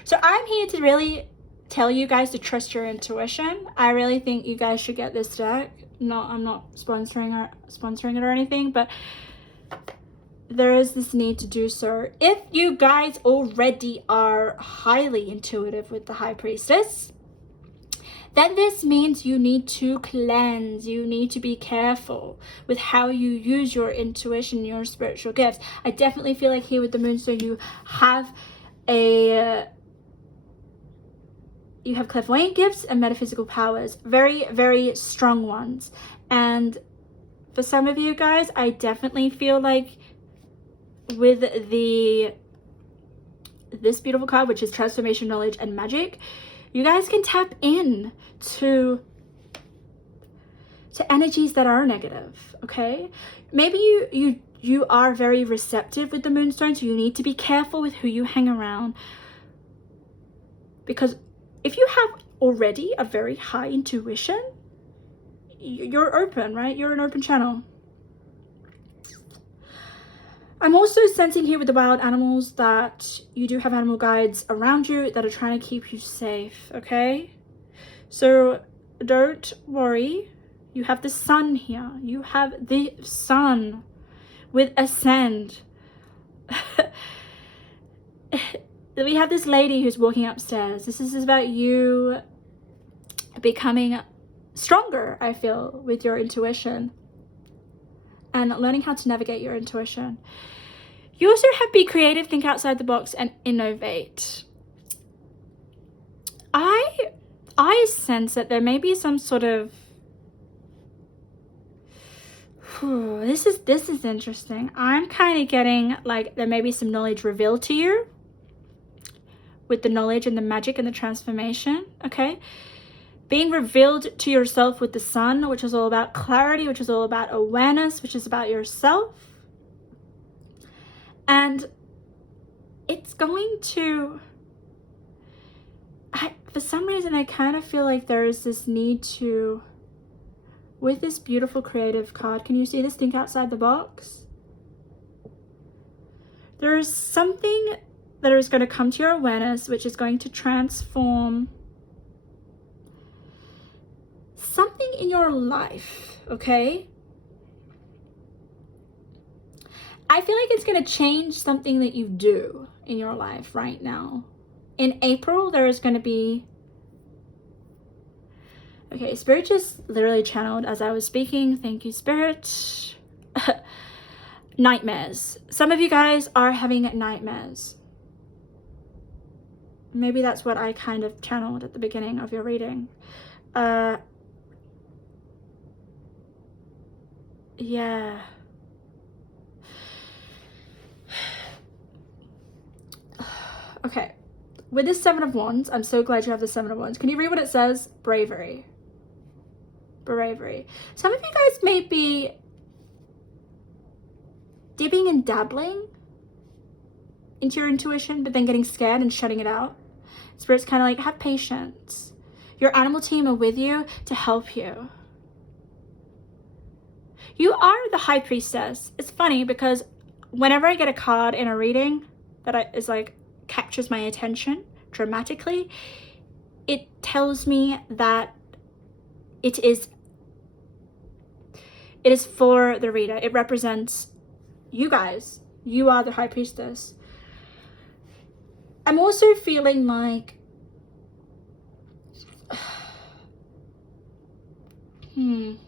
So I'm here to really tell you guys to trust your intuition. I really think you guys should get this deck. No, I'm not sponsoring it or anything, but there is this need to do so. If you guys already are highly intuitive with the High Priestess, then this means you need to cleanse. You need to be careful with how you use your intuition, your spiritual gifts. I definitely feel like here with the moonstone, you have clairvoyant gifts and metaphysical powers, very, very strong ones. And for some of you guys, I definitely feel like with this beautiful card, which is transformation, knowledge, and magic, you guys can tap in to energies that are negative. Okay, maybe you are very receptive with the moonstone, so you need to be careful with who you hang around, because if you have already a very high intuition, you're open, right? You're an open channel. I'm also sensing here with the wild animals that you do have animal guides around you that are trying to keep you safe, okay? So don't worry. You have the sun here. You have the sun with ascend. We have this lady who's walking upstairs. This is about you becoming stronger, I feel, with your intuition and learning how to navigate your intuition. You also have be creative, think outside the box, and innovate. I sense that there may be some sort of this is interesting. I'm kind of getting like there may be some knowledge revealed to you with the knowledge and the magic and the transformation, okay? Being revealed to yourself with the sun, which is all about clarity, which is all about awareness, which is about yourself. And it's going to, for some reason, I kind of feel like there is this need to, with this beautiful creative card, can you see this? Think outside the box. There is something that is going to come to your awareness, which is going to transform something in your life, okay? I feel like it's going to change something that you do in your life right now. In April, there is going to be... Okay, Spirit just literally channeled as I was speaking. Thank you, Spirit. Nightmares. Some of you guys are having nightmares. Maybe that's what I kind of channeled at the beginning of your reading. Yeah. Okay. With this Seven of Wands, I'm so glad you have the Seven of Wands. Can you read what it says? Bravery. Bravery. Some of you guys may be dipping and dabbling into your intuition, but then getting scared and shutting it out. Spirit's kind of like, have patience. Your animal team are with you to help you. You are the High Priestess. It's funny because whenever I get a card in a reading that is like captures my attention dramatically, it tells me that it is for the reader. It represents you guys. You are the High Priestess. I'm also feeling like Can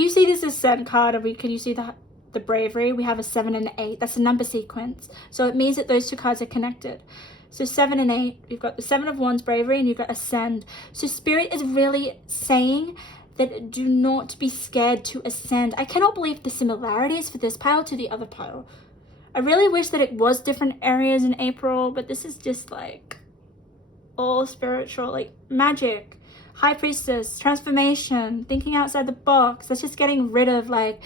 you see this Ascend card? Can you see the Bravery? We have a 7 and an 8. That's a number sequence. So it means that those two cards are connected. So 7 and 8, we've got the 7 of Wands, Bravery, and you've got Ascend. So Spirit is really saying that do not be scared to ascend. I cannot believe the similarities for this pile to the other pile. I really wish that it was different areas in April, but this is just like all spiritual, like magic, High Priestess, transformation, thinking outside the box. That's just getting rid of like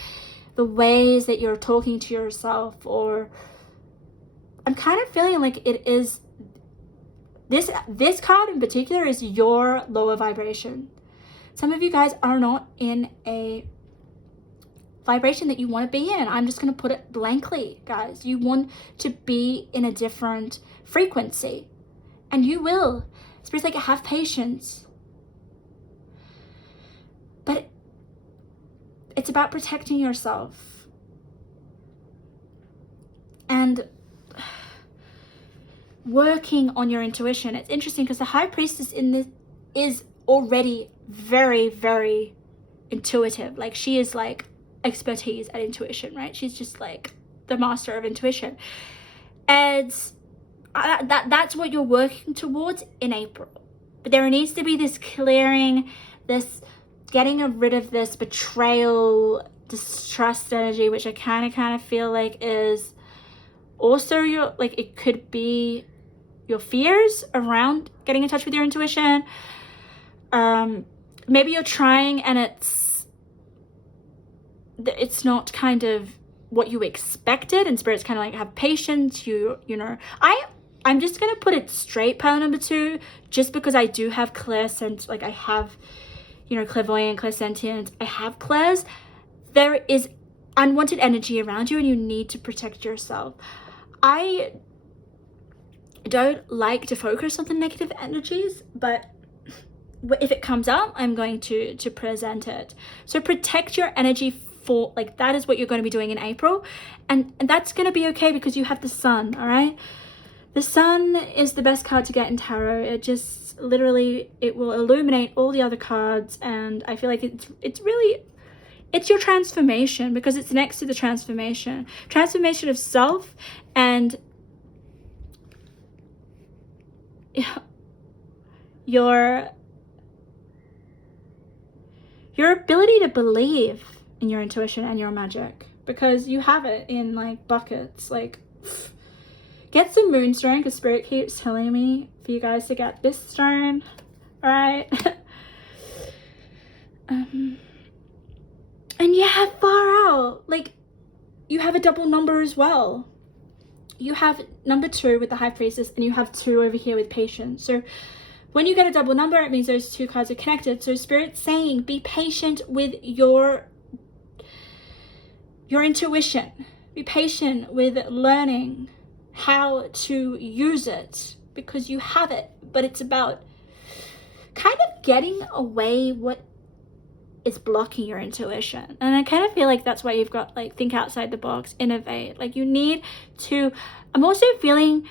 the ways that you're talking to yourself, or I'm kind of feeling like it is this card in particular is your lower vibration. Some of you guys are not in a vibration that you want to be in. I'm just going to put it blankly, guys. You want to be in a different frequency, and you will. Spirit's like, have patience. But it's about protecting yourself. And working on your intuition. It's interesting because the High Priestess in this is already very, very intuitive. Like, she is like expertise at intuition, right? She's just like the master of intuition. And that's what you're working towards in April. But there needs to be this clearing, this getting rid of this betrayal, distrust energy, which I kind of feel like is also your, like, it could be your fears around getting in touch with your intuition. Maybe you're trying and it's not kind of what you expected, and Spirit's kind of like, have patience. You know, I'm just gonna put it straight, pile number 2, just because I do have clairsentient, like I have, you know, clairvoyant, clairsentient, I have clairs. There is unwanted energy around you and you need to protect yourself. I don't like to focus on the negative energies, but if it comes up, I'm going to present it. So protect your energy for, like, that is what you're going to be doing in April, and that's going to be okay because you have the Sun. All right, the Sun is the best card to get in tarot. It just literally, it will illuminate all the other cards, and I feel like it's really, it's your transformation, because it's next to the transformation of self, and your ability to believe in your intuition and your magic, because you have it in like buckets. Like, get some moonstone, because Spirit keeps telling me for you guys to get this stone. All right. And yeah, far out, like, you have a double number as well. You have number 2 with the High Priestess, and you have 2 over here with Patience. So when you get a double number, it means those 2 cards are connected. So Spirit's saying, be patient with your intuition. Be patient with learning how to use it, because you have it. But it's about kind of getting away what is blocking your intuition. And I kind of feel like that's why you've got, like, think outside the box, innovate. Like, you need to, I'm also feeling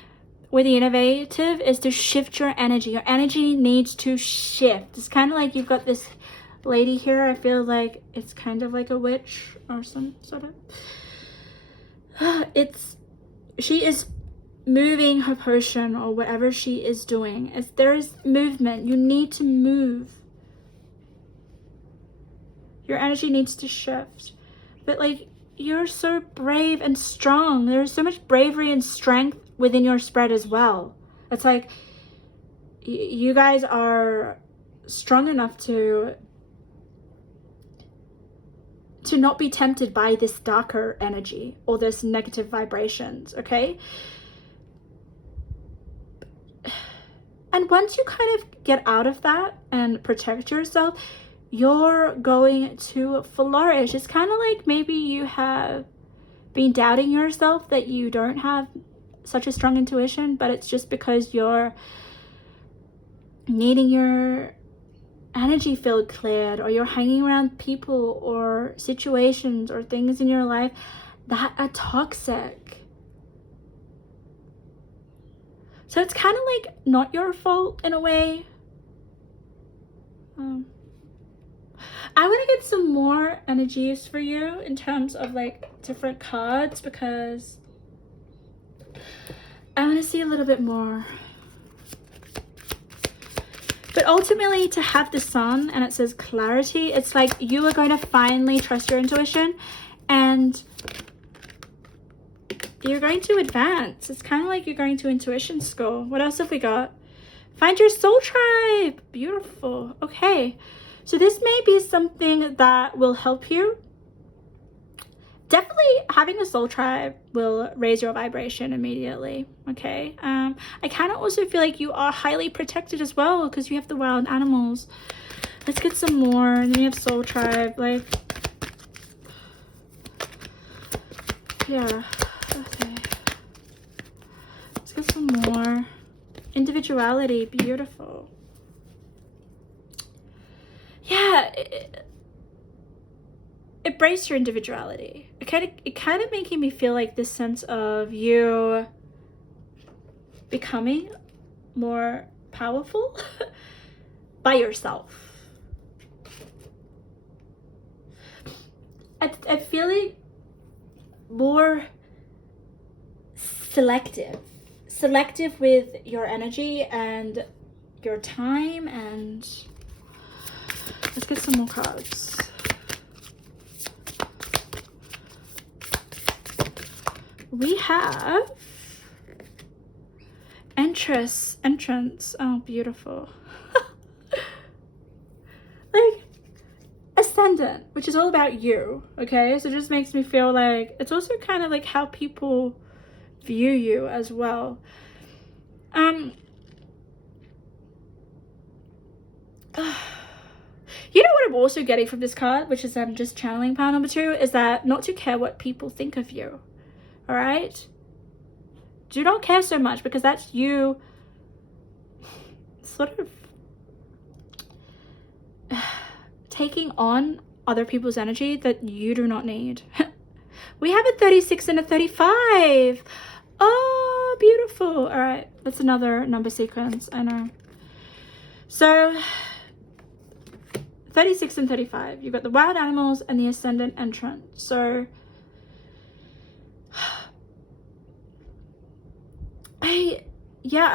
with the innovative is to shift your energy. Your energy needs to shift. It's kind of like you've got this lady here. I feel like it's kind of like a witch or some sort of, she is moving her potion or whatever she is doing. As there is movement, you need to move. Your energy needs to shift. But like, you're so brave and strong. There's so much bravery and strength within your spread as well. It's like, you guys are strong enough to not be tempted by this darker energy or this negative vibrations, okay? And once you kind of get out of that and protect yourself, you're going to flourish. It's kind of like maybe you have been doubting yourself that you don't have such a strong intuition, but it's just because you're needing your energy field cleared, or you're hanging around people or situations or things in your life that are toxic. So it's kind of like not your fault in a way. I want to get some more energies for you in terms of like different cards, because I want to see a little bit more. But ultimately, to have the Sun and it says clarity, it's like you are going to finally trust your intuition and you're going to advance. It's kind of like you're going to intuition school. What else have we got? Find your soul tribe. Beautiful. Okay. So this may be something that will help you. Definitely having a soul tribe will raise your vibration immediately. Okay. I kind of also feel like you are highly protected as well because you have the wild animals. Let's get some more. And then you have soul tribe. Like, yeah. Okay. Let's get some more. Individuality. Beautiful. Yeah. Embrace your individuality. It kind of making me feel like this sense of you becoming more powerful by yourself. I feel like more selective with your energy and your time. And let's get some more cards. We have entrance. Oh, beautiful. Like ascendant, which is all about you. Okay, so it just makes me feel like it's also kind of like how people view you as well. You know what I'm also getting from this card, which is I'm just channeling pile number 2, is that not to care what people think of you. All right, do not care so much, because that's you sort of taking on other people's energy that you do not need. We have a 36 and a 35. Oh, beautiful. All right, that's another number sequence. I know. So 36 and 35, you've got the wild animals and the ascendant entrant. So I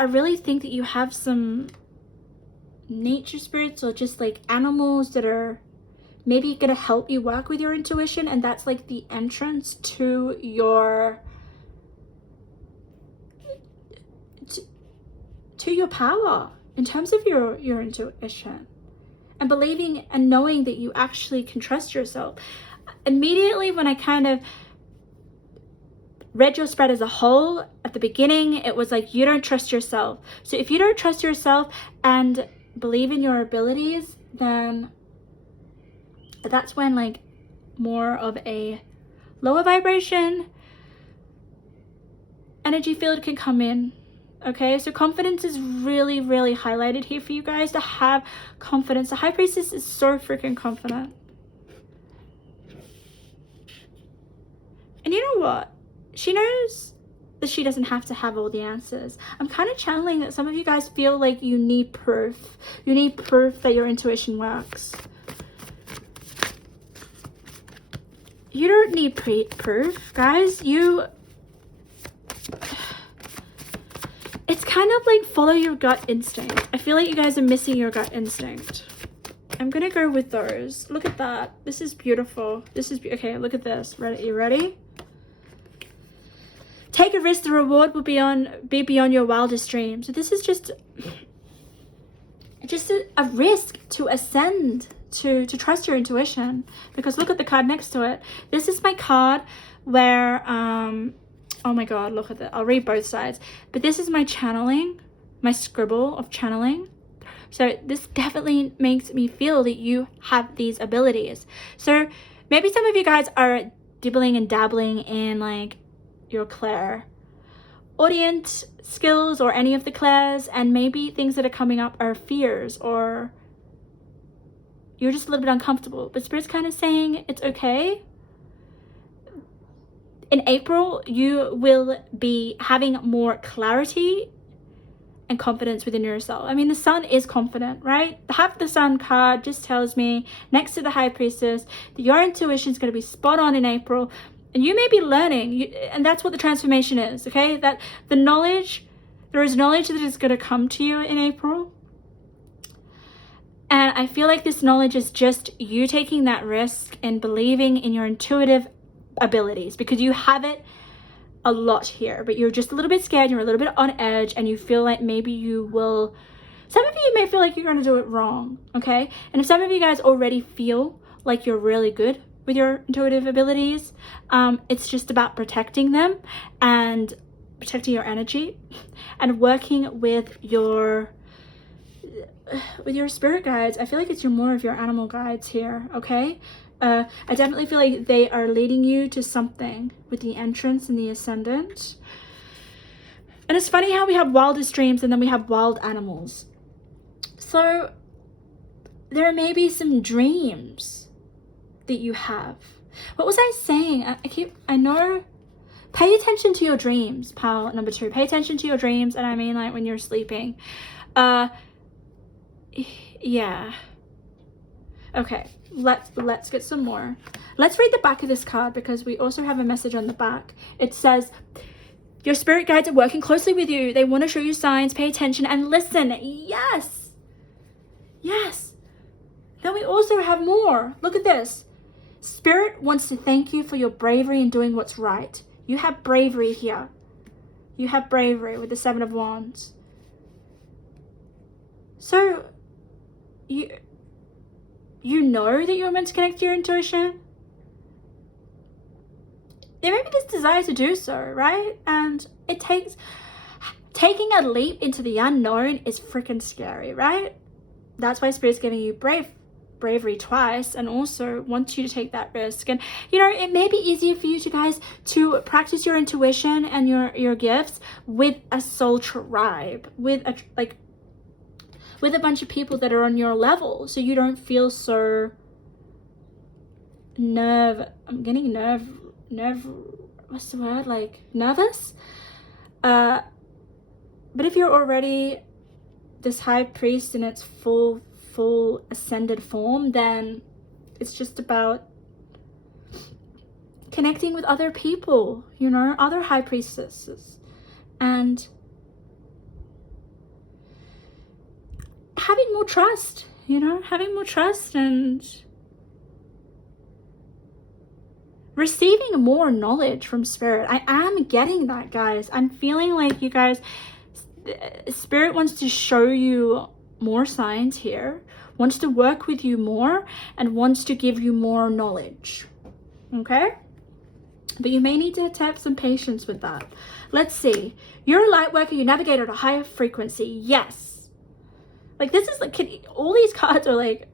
really think that you have some nature spirits, or just like animals that are maybe gonna help you work with your intuition, and that's like the entrance to your to your power in terms of your intuition, and believing and knowing that you actually can trust yourself. Immediately when I kind of read your spread as a whole at the beginning, it was like you don't trust yourself. So if you don't trust yourself and believe in your abilities, then that's when like more of a lower vibration energy field can come in. Okay, so confidence is really, really highlighted here for you guys, to have confidence. The High Priestess is so freaking confident. And you know what? She knows that she doesn't have to have all the answers. I'm kind of channeling that some of you guys feel like you need proof. You need proof that your intuition works. You don't need proof, guys. It's kind of like follow your gut instinct. I feel like you guys are missing your gut instinct. I'm gonna go with those. Look at that. This is beautiful. Okay, look at this. Ready? You ready? Take a risk, the reward will be beyond your wildest dreams. So this is just a risk to ascend, to trust your intuition. Because look at the card next to it. This is my card where, oh my God, look at that. I'll read both sides. But this is my channeling, my scribble of channeling. So this definitely makes me feel that you have these abilities. So maybe some of you guys are dibbling and dabbling in like your clairaudient skills or any of the clairs, and maybe things that are coming up are fears, or you're just a little bit uncomfortable. But Spirit's kind of saying it's okay. In April, you will be having more clarity and confidence within yourself. I mean, the Sun is confident, right? The Half the Sun card just tells me, next to the High Priestess, that your intuition is going to be spot on in April. And you may be learning, and that's what the transformation is, okay? That there is knowledge that is going to come to you in April. And I feel like this knowledge is just you taking that risk and believing in your intuitive abilities, because you have it a lot here, but you're just a little bit scared, you're a little bit on edge, and you feel like maybe you will, some of you may feel like you're going to do it wrong, okay? And if some of you guys already feel like you're really good with your intuitive abilities, it's just about protecting them and protecting your energy and working with your spirit guides. I feel like it's more of your animal guides here, okay? I definitely feel like they are leading you to something with the entrance and the ascendant. And it's funny how we have wildest dreams and then we have wild animals. So there may be some dreams that you have. What was I saying? I know. Pay attention to your dreams, pile number 2. Pay attention to your dreams, and I mean like when you're sleeping. Yeah. Okay, let's get some more. Let's read the back of this card, because we also have a message on the back. It says, your spirit guides are working closely with you. They want to show you signs. Pay attention and listen. Yes. Yes. Then we also have more. Look at this. Spirit wants to thank you for your bravery in doing what's right. You have bravery here. You have bravery with the Seven of Wands. So, you know that you're meant to connect to your intuition. There may be this desire to do so, right? And it takes, taking a leap into the unknown is freaking scary, right? That's why Spirit's giving you bravery twice, and also wants you to take that risk. And you know, it may be easier for you to guys to practice your intuition and your gifts with a soul tribe, with a with a bunch of people that are on your level, so you don't feel so what's the word, like nervous. But if you're already this high priest in its full ascended form, then it's just about connecting with other people, you know, other high priestesses, and having more trust, you know, having more trust and receiving more knowledge from Spirit. I am getting that, guys. I'm feeling like you guys, Spirit wants to show you more signs here, wants to work with you more, and wants to give you more knowledge. Okay? But you may need to have some patience with that. Let's see. You're a light worker. You navigate at a higher frequency. Yes. Like, this is like, all these cards are like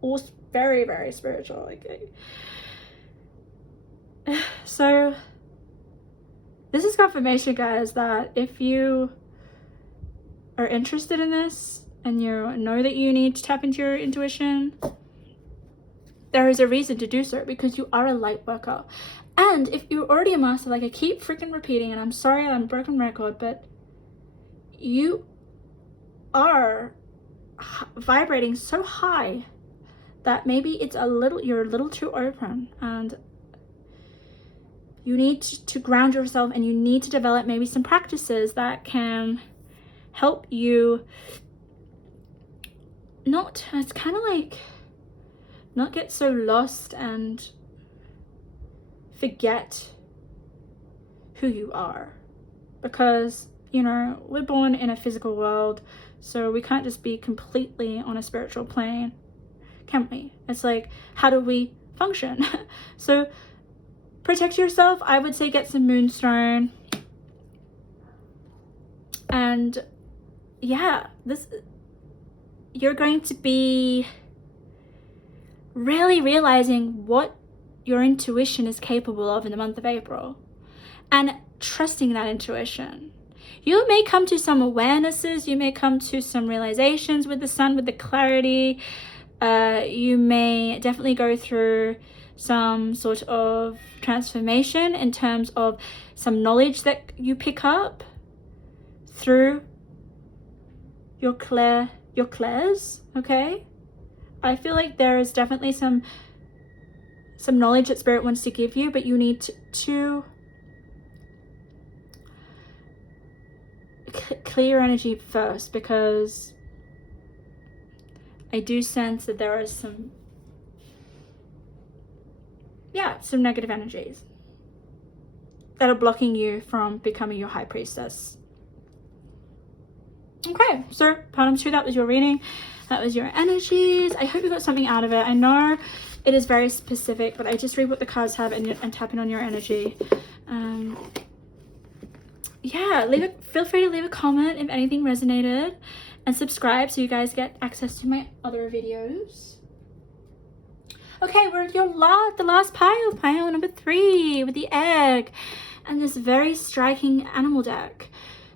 all very, very spiritual. Like, so this is confirmation, guys, that if you are interested in this and you know that you need to tap into your intuition, there is a reason to do so, because you are a light worker. And if you're already a master, like I keep freaking repeating, and I'm sorry I'm a broken record, but you are vibrating so high that maybe it's you're a little too open, and you need to ground yourself, and you need to develop maybe some practices that can help you not get so lost and forget who you are. Because, you know, we're born in a physical world, so we can't just be completely on a spiritual plane, can we? It's like, how do we function? So protect yourself. I would say get some moonstone. And yeah, you're going to be really realizing what your intuition is capable of in the month of April, and trusting that intuition. You may come to some awarenesses, you may come to some realizations with the sun, with the clarity. You may definitely go through some sort of transformation in terms of some knowledge that you pick up through your clairs, okay? I feel like there is definitely some knowledge that Spirit wants to give you, but you need to clear your energy first, because I do sense that there are some negative energies that are blocking you from becoming your high priestess. Okay, so part number 2, that was your reading. That was your energies. I hope you got something out of it. I know it is very specific, but I just read what the cards have and tap in on your energy. Yeah, feel free to leave a comment if anything resonated, and subscribe so you guys get access to my other videos. Okay, we're at the last pile number 3 with the egg and this very striking animal deck.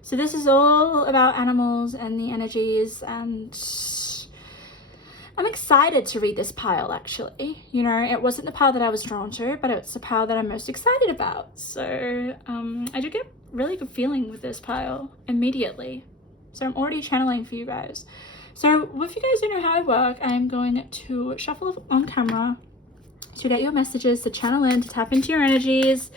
So this is all about animals and the energies, and I'm excited to read this pile, actually. You know, it wasn't the pile that I was drawn to, but it's the pile that I'm most excited about. So I do get really good feeling with this pile immediately. So I'm already channeling for you guys. So if you guys don't know how I work, I'm going to shuffle on camera to get your messages, to channel in, to tap into your energies.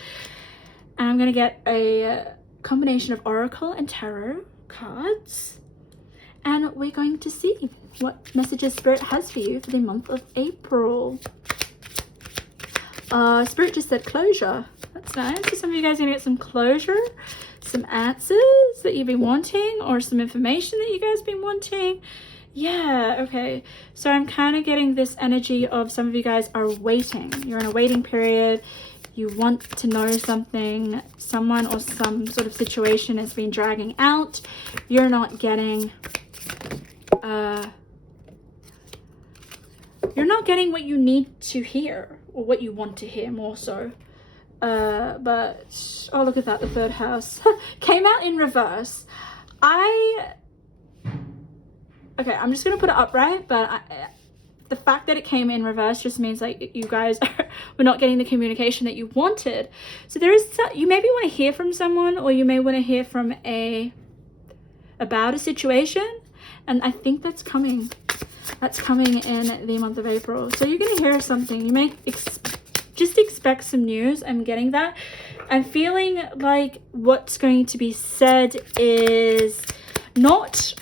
And I'm going to get a combination of Oracle and Tarot cards. And we're going to see what messages Spirit has for you for the month of April. Spirit just said closure. That's nice. So some of you guys are going to get some closure, some answers that you've been wanting, or some information that you guys have been wanting. Yeah, okay. So I'm kind of getting this energy of some of you guys are waiting. You're in a waiting period. You want to know something. Someone or some sort of situation has been dragging out. You're not getting... you're not getting what you need to hear, or what you want to hear more so. But oh, look at that, the third house came out in reverse. Okay, I'm just gonna put it upright, but the fact that it came in reverse just means like you guys were not getting the communication that you wanted. So there is, you maybe want to hear from someone, or you may want to hear from about a situation, and I think that's coming. That's coming in the month of April. So you're gonna hear something. You may just expect some news. I'm getting that. I'm feeling like what's going to be said is not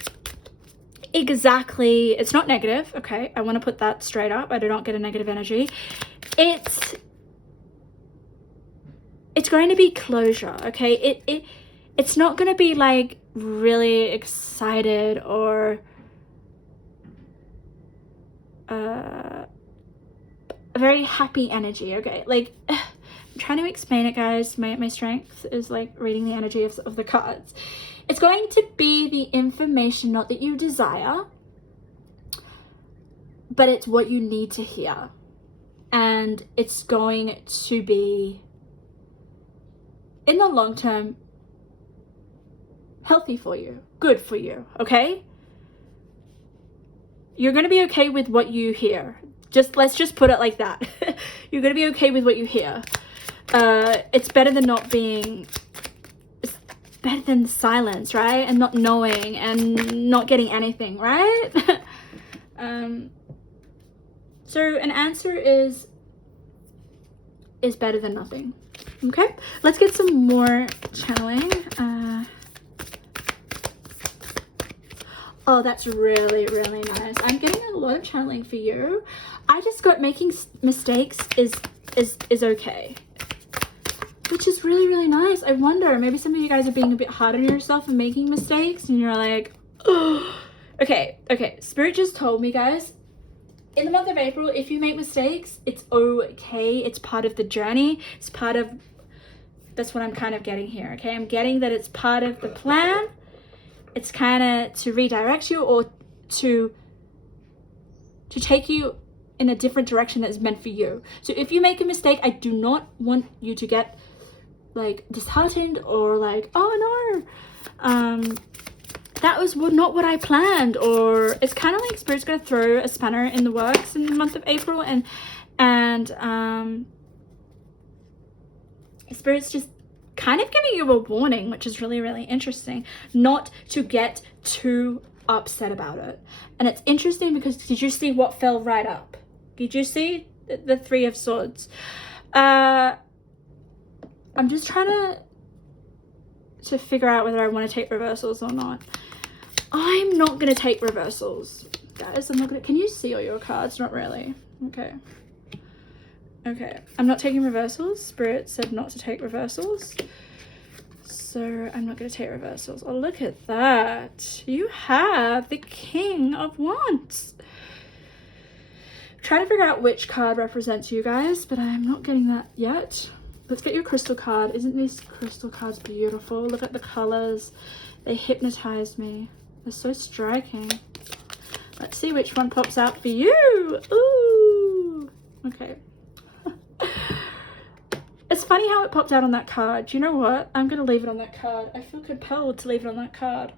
exactly, it's not negative. Okay, I want to put that straight up. I do not get a negative energy. It's going to be closure. Okay, it's not going to be like really excited or a very happy energy. Okay, like I'm trying to explain it, guys. My strength is like reading the energy of the cards. It's going to be the information, not that you desire, but it's what you need to hear. And it's going to be, in the long term, healthy for you, good for you, okay? You're going to be okay with what you hear. Let's just put it like that. You're going to be okay with what you hear. It's better than not being... better than silence, right? And not knowing and not getting anything, right? So an answer is better than nothing. Okay, let's get some more channeling. Oh, that's really, really nice. I'm getting a lot of channeling for you. I just got making mistakes is okay, which is really, really nice. I wonder, maybe some of you guys are being a bit hard on yourself and making mistakes, and you're like, oh. Okay, Spirit just told me, guys, in the month of April, if you make mistakes, it's okay. It's part of the journey. It's part of, that's what I'm kind of getting here, okay? I'm getting that it's part of the plan. It's kind of to redirect you, or to take you in a different direction that is meant for you. So if you make a mistake, I do not want you to get like disheartened or like, oh no, that was not what I planned. Or it's kind of like Spirit's going to throw a spanner in the works in the month of April, and Spirit's just kind of giving you a warning, which is really, really interesting, not to get too upset about it. And it's interesting because did you see what fell right up? Did you see the Three of Swords? I'm just trying to figure out whether I want to take reversals or not. I'm not going to take reversals, guys. I'm not going to... Can you see all your cards? Not really. Okay, I'm not taking reversals. Spirit said not to take reversals, so I'm not going to take reversals. Oh, look at that. You have the King of Wands. Trying to figure out which card represents you guys, but I'm not getting that yet. Let's get your crystal card. Isn't these crystal cards beautiful? Look at the colors. They hypnotize me. They're so striking. Let's see which one pops out for you. Ooh. Okay. It's funny how it popped out on that card. Do you know what? I'm going to leave it on that card. I feel compelled to leave it on that card.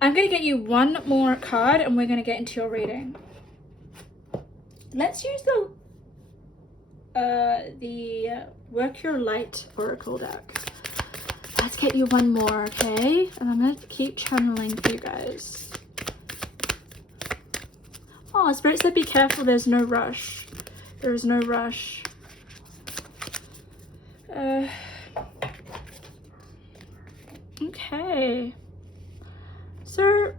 I'm going to get you one more card and we're going to get into your reading. Let's use the Work Your Light Oracle deck. let's get you one more, okay? And I'm going to keep channeling for you guys. Oh, Spirit said be careful, there's no rush. There is no rush. Okay. So,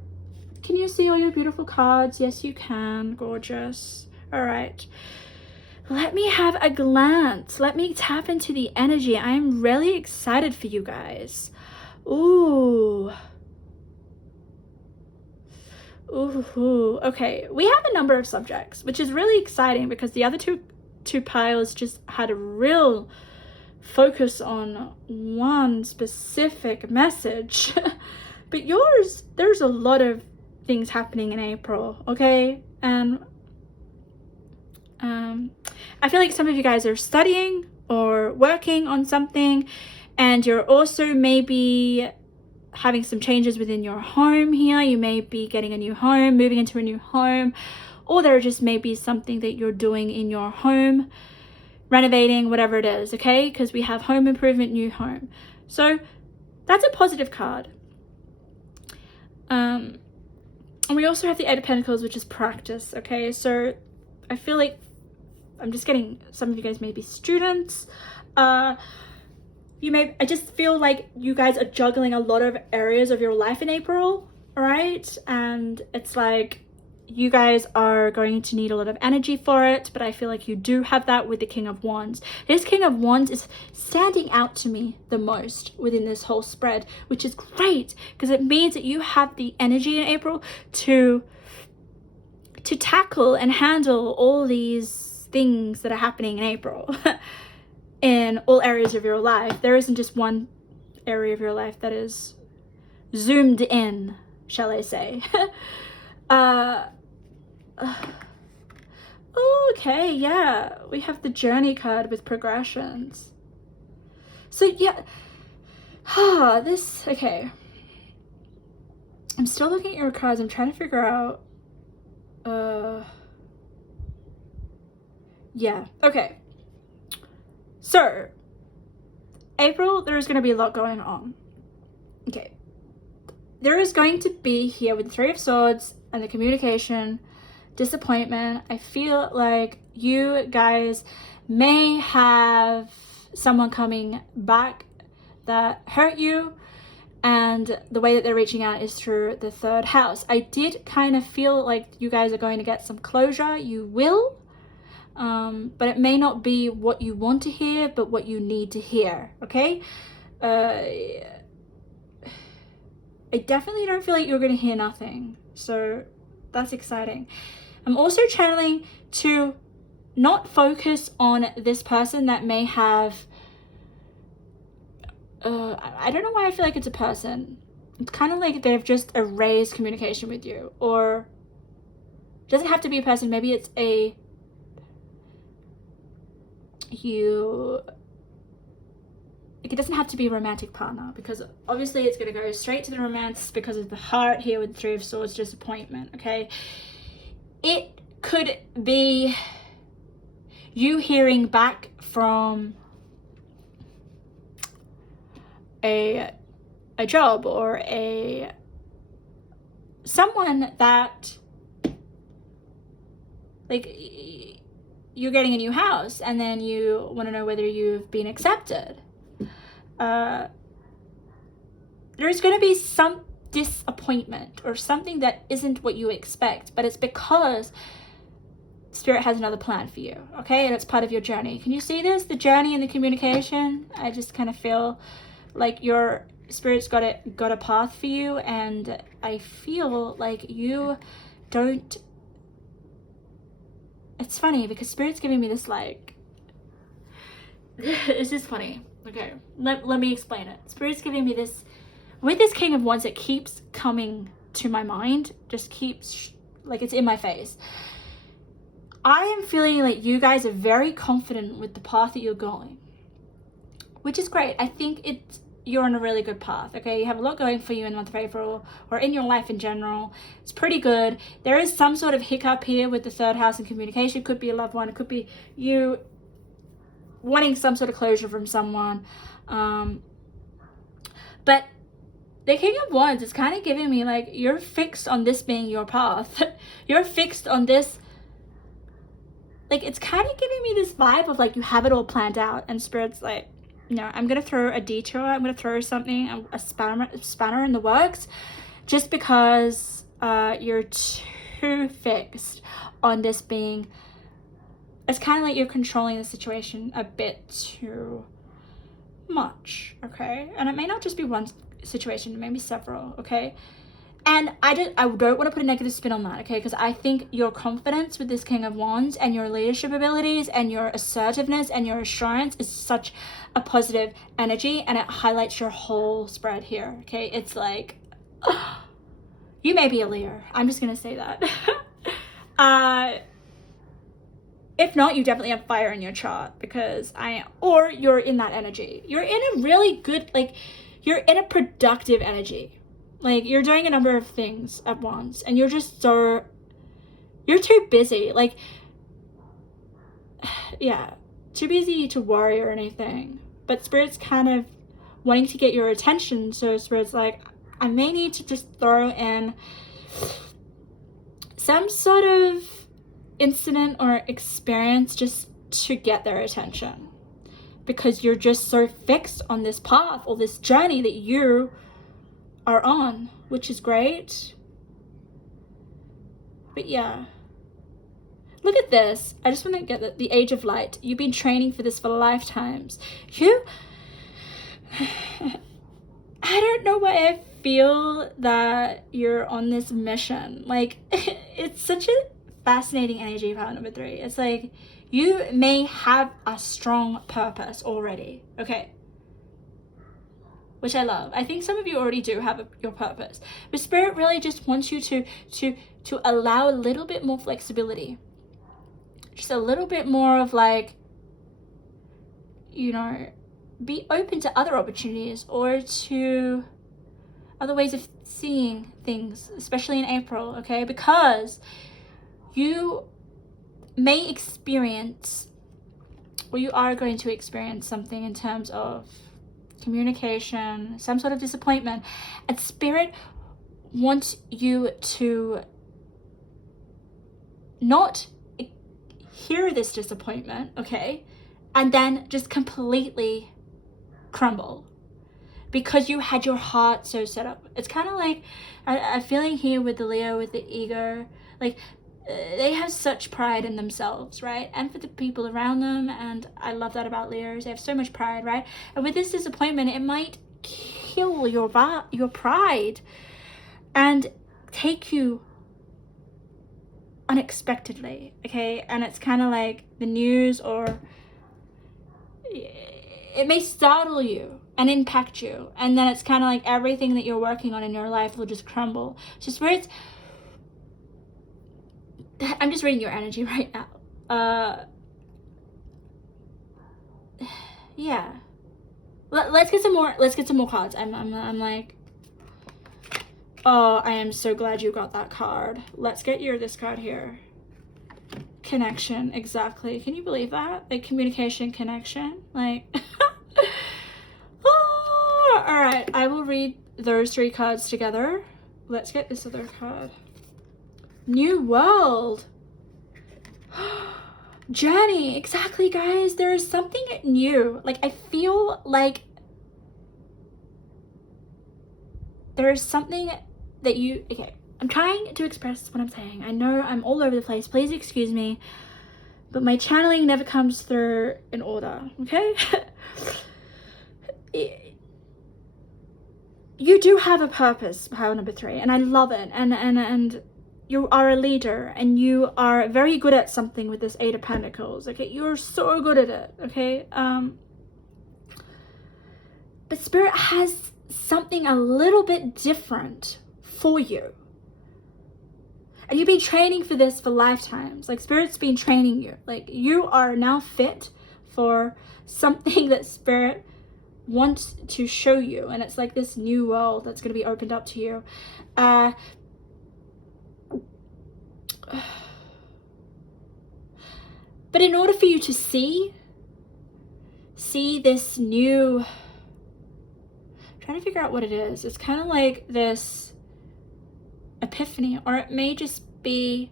can you see all your beautiful cards? Yes, you can. Gorgeous. All right. Let me have a glance. Let me tap into the energy. I am really excited for you guys. Ooh. Ooh. Okay. We have a number of subjects, which is really exciting because the other two piles just had a real focus on one specific message. But yours, there's a lot of things happening in April, okay? And I feel like some of you guys are studying or working on something, and you're also maybe having some changes within your home here. You may be getting a new home, moving into a new home, or there just may be something that you're doing in your home, renovating, whatever it is, okay? Because we have home improvement, new home. So that's a positive card. And we also have the Eight of Pentacles, which is practice, okay? So I feel like I'm just getting, some of you guys may be students. I just feel like you guys are juggling a lot of areas of your life in April, all right? And it's like you guys are going to need a lot of energy for it, but I feel like you do have that with the King of Wands. This King of Wands is standing out to me the most within this whole spread, which is great because it means that you have the energy in April to tackle and handle all these things that are happening in April in all areas of your life. There isn't just one area of your life that is zoomed in, shall I say. Okay, yeah, we have the Journey card with progressions. So yeah, okay. I'm still looking at your cards. I'm trying to figure out, yeah, okay. So, April, there's going to be a lot going on. Okay. There is going to be here with the Three of Swords and the communication, disappointment. I feel like you guys may have someone coming back that hurt you, and the way that they're reaching out is through the third house. I did kind of feel like you guys are going to get some closure. You will, but it may not be what you want to hear, but what you need to hear, okay? I definitely don't feel like you're going to hear nothing, so that's exciting. I'm also channeling to not focus on this person that may have, I don't know why I feel like it's a person. It's kind of like they've just erased communication with you, or it doesn't have to be a person. Maybe it's it doesn't have to be a romantic partner, because obviously it's going to go straight to the romance because of the heart here with the Three of Swords, disappointment, okay? It could be you hearing back from a job or someone that, like, you're getting a new house and then you want to know whether you've been accepted. There's going to be some disappointment or something that isn't what you expect, but it's because Spirit has another plan for you, okay? And it's part of your journey. Can you see this? The journey and the communication. I just kind of feel like your Spirit's got a path for you, and I feel like you don't. It's funny because Spirit's giving me this, like, it's just funny. Okay, let me explain it. Spirit's giving me this, with this King of Wands, it keeps coming to my mind, just keeps, like, it's in my face. I am feeling like you guys are very confident with the path that you're going, which is great. I think you're on a really good path, okay? You have a lot going for you in the month of April, or in your life in general. It's pretty good. There is some sort of hiccup here with the third house and communication. It could be a loved one. It could be you wanting some sort of closure from someone. But the King of Wands is kind of giving me like, you're fixed on this being your path. You're fixed on this. Like, it's kind of giving me this vibe of like, you have it all planned out, and Spirit's like, no, I'm going to throw a detour. I'm going to throw something, a spanner in the works, just because you're too fixed on this being. It's kind of like you're controlling the situation a bit too much, okay? And it may not just be one situation, it may be several, okay? And I don't want to put a negative spin on that, okay? Because I think your confidence with this King of Wands and your leadership abilities and your assertiveness and your assurance is such a positive energy, and it highlights your whole spread here, okay? It's like, you may be a Leo. I'm just going to say that. If not, you definitely have fire in your chart, because or you're in that energy. You're in a really good, like, you're in a productive energy. Like, you're doing a number of things at once, and you're just you're too busy. Like, yeah, too busy to worry or anything. But Spirit's kind of wanting to get your attention, so Spirit's like, I may need to just throw in some sort of incident or experience just to get their attention, because you're just so fixed on this path or this journey that you are on, which is great. But yeah, look at this. I just want to get the Age of Light. You've been training for this for lifetimes. I don't know why I feel that you're on this mission. Like, it's such a fascinating energy about number 3. It's like, you may have a strong purpose already, okay? Which I love. I think some of you already do have your purpose. But Spirit really just wants you to allow a little bit more flexibility. Just a little bit more of like, you know, be open to other opportunities or to other ways of seeing things, especially in April, okay? Because you may experience, or you are going to experience something in terms of communication, some sort of disappointment, and Spirit wants you to not hear this disappointment, okay, and then just completely crumble because you had your heart so set up. It's kind of like I'm feeling here with the Leo, with the ego, like they have such pride in themselves, right? And for the people around them. And I love that about Leos. They have so much pride, right? And with this disappointment, it might kill your pride and take you unexpectedly, okay? And it's kind of like the news, or it may startle you and impact you. And then it's kind of like everything that you're working on in your life will just crumble. Just where it's, I'm just reading your energy right now. Yeah. Let's get some more cards. I'm like, oh, I am so glad you got that card. Let's get this card here. Connection, exactly. Can you believe that? Like, communication, connection. Like, oh, all right. I will read those 3 cards together. Let's get this other card. New world. Journey, exactly, guys. There is something new. Like, I feel like there is something that you, okay, I'm trying to express what I'm saying. I know I'm all over the place. Please excuse me, but my channeling never comes through in order, okay? You do have a purpose, power number 3, and I love it. And you are a leader, and you are very good at something with this 8 of Pentacles, okay? You're so good at it, okay? But Spirit has something a little bit different for you. And you've been training for this for lifetimes. Like, Spirit's been training you. Like, you are now fit for something that Spirit wants to show you. And it's like this new world that's going to be opened up to you. But in order for you to see this new trying to figure out what it is. It's kind of like this epiphany, or it may just be,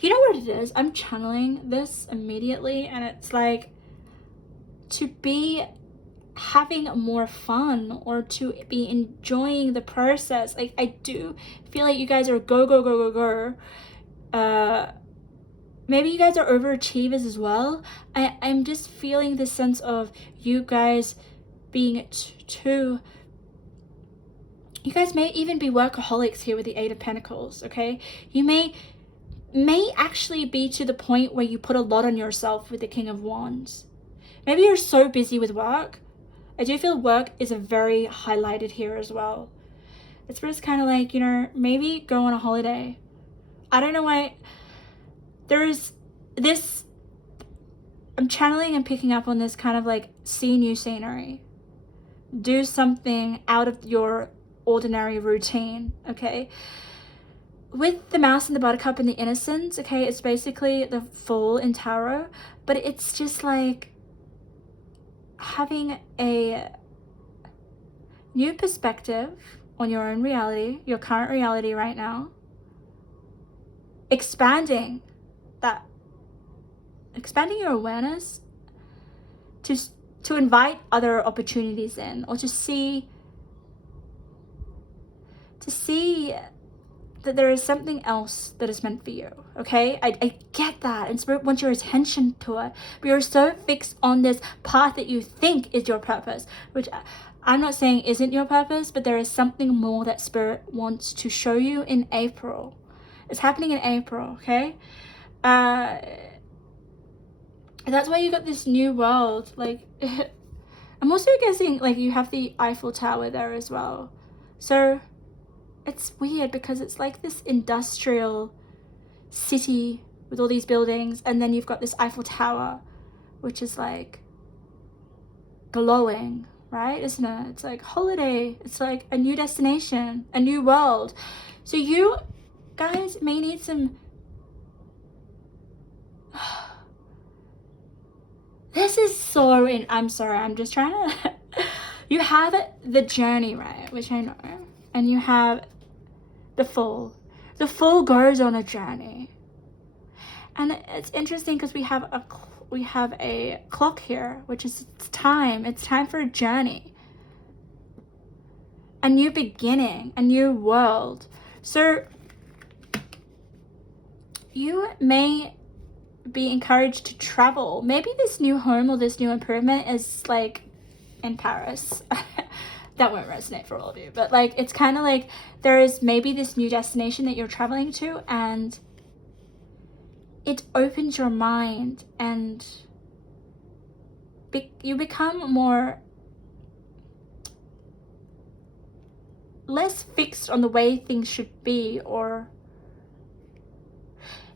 you know what it is? I'm channeling this immediately, and it's like to be having more fun, or to be enjoying the process. Like, I do feel like you guys are go, go, go, go, go. Maybe you guys are overachievers as well. I'm just feeling this sense of you guys being too, you guys may even be workaholics here with the Eight of Pentacles, okay? You may actually be to the point where you put a lot on yourself with the King of Wands. Maybe you're so busy with work. I do feel work is a very highlighted here as well. It's just kind of like, you know, maybe go on a holiday. I don't know why. There's this, I'm channeling and picking up on this kind of like, see new scenery. Do something out of your ordinary routine, okay? With the Mouse and the Buttercup and the Innocence, okay, it's basically the Fool in Tarot, but it's just like having a new perspective on your own reality, your current reality right now, expanding your awareness to invite other opportunities in, or to see that there is something else that is meant for you, okay? I get that, and Spirit wants your attention to it, but you're so fixed on this path that you think is your purpose, which I'm not saying isn't your purpose, but there is something more that Spirit wants to show you in April. It's happening in April, okay? That's why you got this new world. Like, I'm also guessing, like, you have the Eiffel Tower there as well. So it's weird because it's like this industrial city with all these buildings, and then you've got this Eiffel Tower, which is like glowing, right? Isn't it? It's like holiday. It's like a new destination, a new world. So you guys may need some this is so I'm sorry, I'm just trying to you have the Journey, right, which I know, and you have the Fool. The Fool goes on a journey, and it's interesting because we have a clock here, which is it's time for a journey, a new beginning, a new world. So you may be encouraged to travel. Maybe this new home or this new improvement is like in Paris. That won't resonate for all of you, but like it's kind of like there is maybe this new destination that you're traveling to, and it opens your mind, and you become more less fixed on the way things should be, or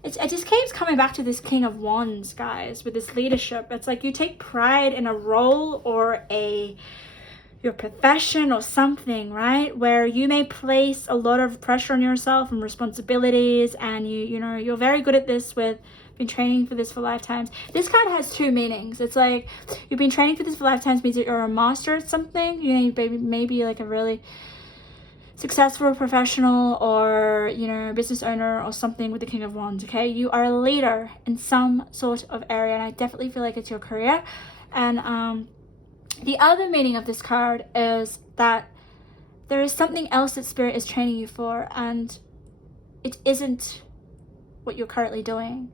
it just keeps coming back to this King of Wands, guys, with this leadership. It's like you take pride in a role or your profession or something, right? Where you may place a lot of pressure on yourself and responsibilities, and you know, you're very good at this with been training for this for lifetimes. This card has two meanings. It's like you've been training for this for lifetimes means that you're a master at something. You know, maybe like a really successful professional, or you know, business owner or something with the King of Wands, okay? You are a leader in some sort of area, and I definitely feel like it's your career. And the other meaning of this card is that there is something else that Spirit is training you for, and it isn't what you're currently doing.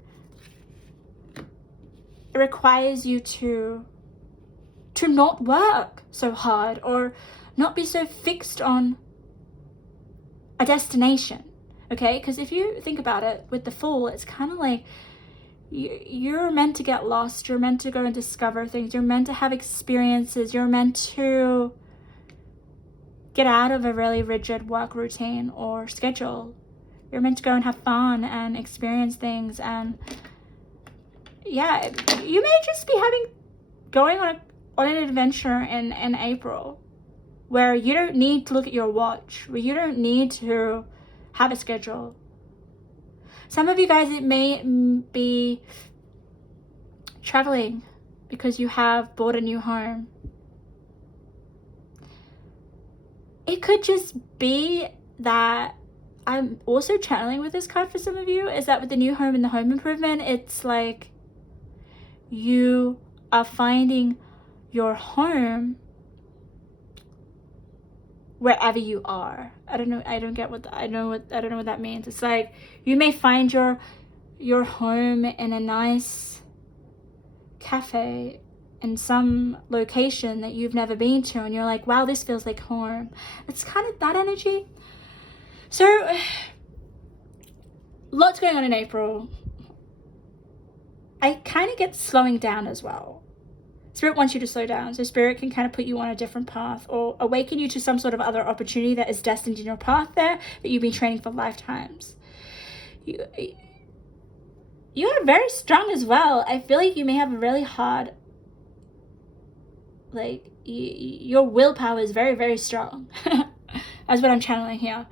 It requires you to not work so hard, or not be so fixed on a destination, okay? Because if you think about it, with the Fool, it's kind of like you're meant to get lost, you're meant to go and discover things, you're meant to have experiences, you're meant to get out of a really rigid work routine or schedule. You're meant to go and have fun and experience things. And yeah, you may just be going on an adventure in April, where you don't need to look at your watch, where you don't need to have a schedule. Some of you guys, it may be traveling because you have bought a new home. it could just be that I'm also channeling with this card for some of you, is that with the new home and the home improvement, it's like you are finding your home wherever you are. I don't know what that means. It's like you may find your home in a nice cafe in some location that you've never been to, and you're like, wow, this feels like home. It's kind of that energy. So lots going on in April. I kind of get slowing down as well. Spirit wants you to slow down, so Spirit can kind of put you on a different path or awaken you to some sort of other opportunity that is destined in your path there that you've been training for lifetimes. You are very strong as well. I feel like you may have a really hard, like, your willpower is very, very strong. That's what I'm channeling here.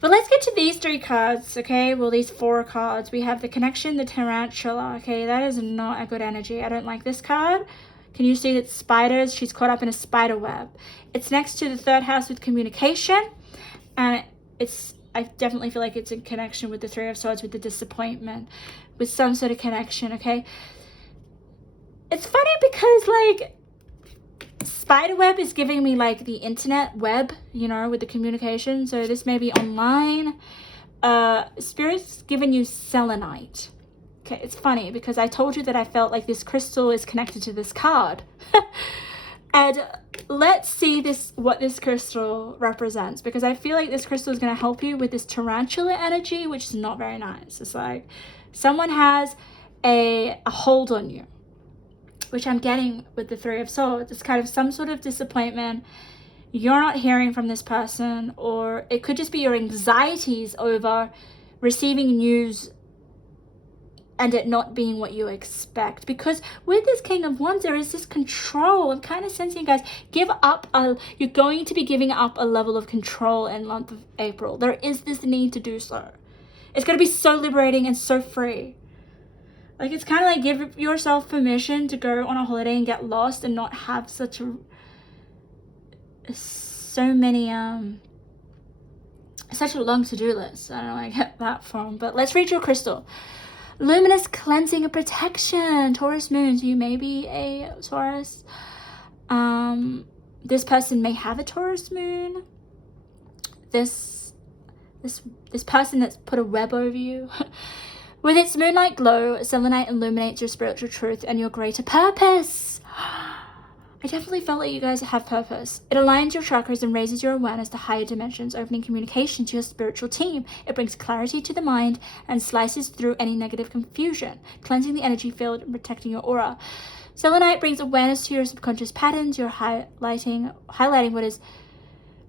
But let's get to these 3 cards, okay? Well, these 4 cards. We have the connection, the tarantula, okay? That is not a good energy. I don't like this card. Can you see that spiders? She's caught up in a spider web. It's next to the 3rd house with communication. And I definitely feel like it's in connection with the 3 of Swords, with the disappointment, with some sort of connection, okay? It's funny because, like, spiderweb is giving me like the internet web, you know, with the communication. So this may be online. Spirit's giving you selenite. Okay, it's funny because I told you that I felt like this crystal is connected to this card. And let's see what this crystal represents, because I feel like this crystal is going to help you with this tarantula energy, which is not very nice. It's like someone has a hold on you, which I'm getting with the 3 of Swords. It's kind of some sort of disappointment. You're not hearing from this person, or it could just be your anxieties over receiving news and it not being what you expect. Because with this King of Wands, there is this control. I'm kind of sensing, guys, you're going to be giving up a level of control in the month of April. There is this need to do so. It's going to be so liberating and so free. Like, it's kind of like give yourself permission to go on a holiday and get lost and not have such a long to-do list. I don't know where I get that from, but let's read your crystal. Luminous cleansing and protection. Taurus moon. So you may be a Taurus. This person may have a Taurus moon. This person that's put a web over you. With its moonlight glow, selenite illuminates your spiritual truth and your greater purpose. I definitely felt like you guys have purpose. It aligns your chakras and raises your awareness to higher dimensions, opening communication to your spiritual team. It brings clarity to the mind and slices through any negative confusion, cleansing the energy field and protecting your aura. Selenite brings awareness to your subconscious patterns. You're highlighting what is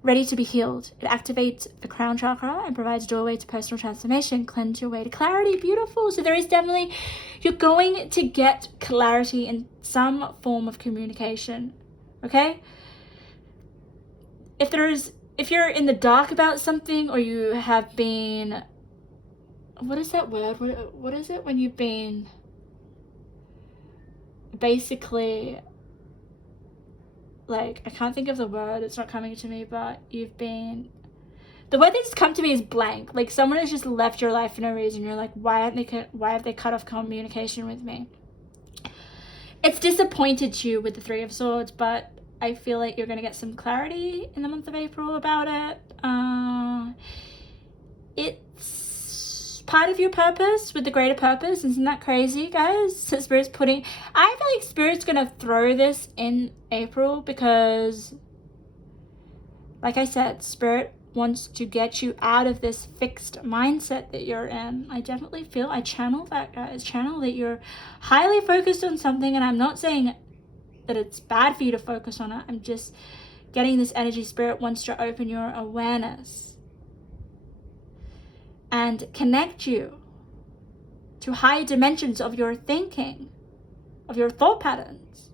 ready to be healed. It activates the crown chakra and provides a doorway to personal transformation. Cleanse your way to clarity. Beautiful. So there is definitely, you're going to get clarity in some form of communication. Okay? If you're in the dark about something, or you have been, what is that word? What is it when you've been basically, like, I can't think of the word, it's not coming to me, but the word that's come to me is blank. Like, someone has just left your life for no reason. You're like, why have they cut off communication with me? It's disappointed you with the 3 of Swords, but I feel like you're going to get some clarity in the month of April about it. It's part of your purpose with the greater purpose. Isn't that crazy, guys? So Spirit's I feel like Spirit's going to throw this in April because, like I said, Spirit wants to get you out of this fixed mindset that you're in. I definitely feel, I channel that, guys. Channel that you're highly focused on something, and I'm not saying that it's bad for you to focus on it. I'm just getting this energy. Spirit wants to open your awareness and connect you to higher dimensions of your thinking, of your thought patterns,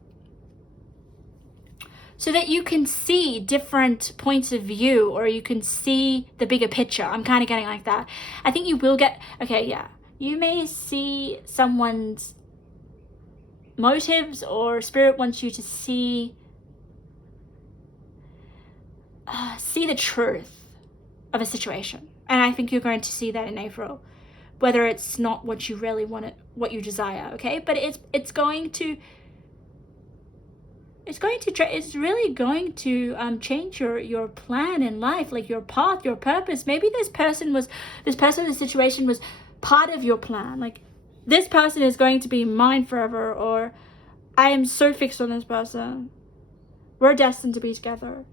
so that you can see different points of view, or you can see the bigger picture. I'm kind of getting like that. I think you will get, you may see someone's motives, or Spirit wants you to see see the truth of a situation. And I think you're going to see that in April, whether it's not what you really want, what you desire, okay? But it's really going to change your plan in life, like your path, your purpose. Maybe this person, the situation was part of your plan. Like, this person is going to be mine forever, or I am so fixed on this person. We're destined to be together.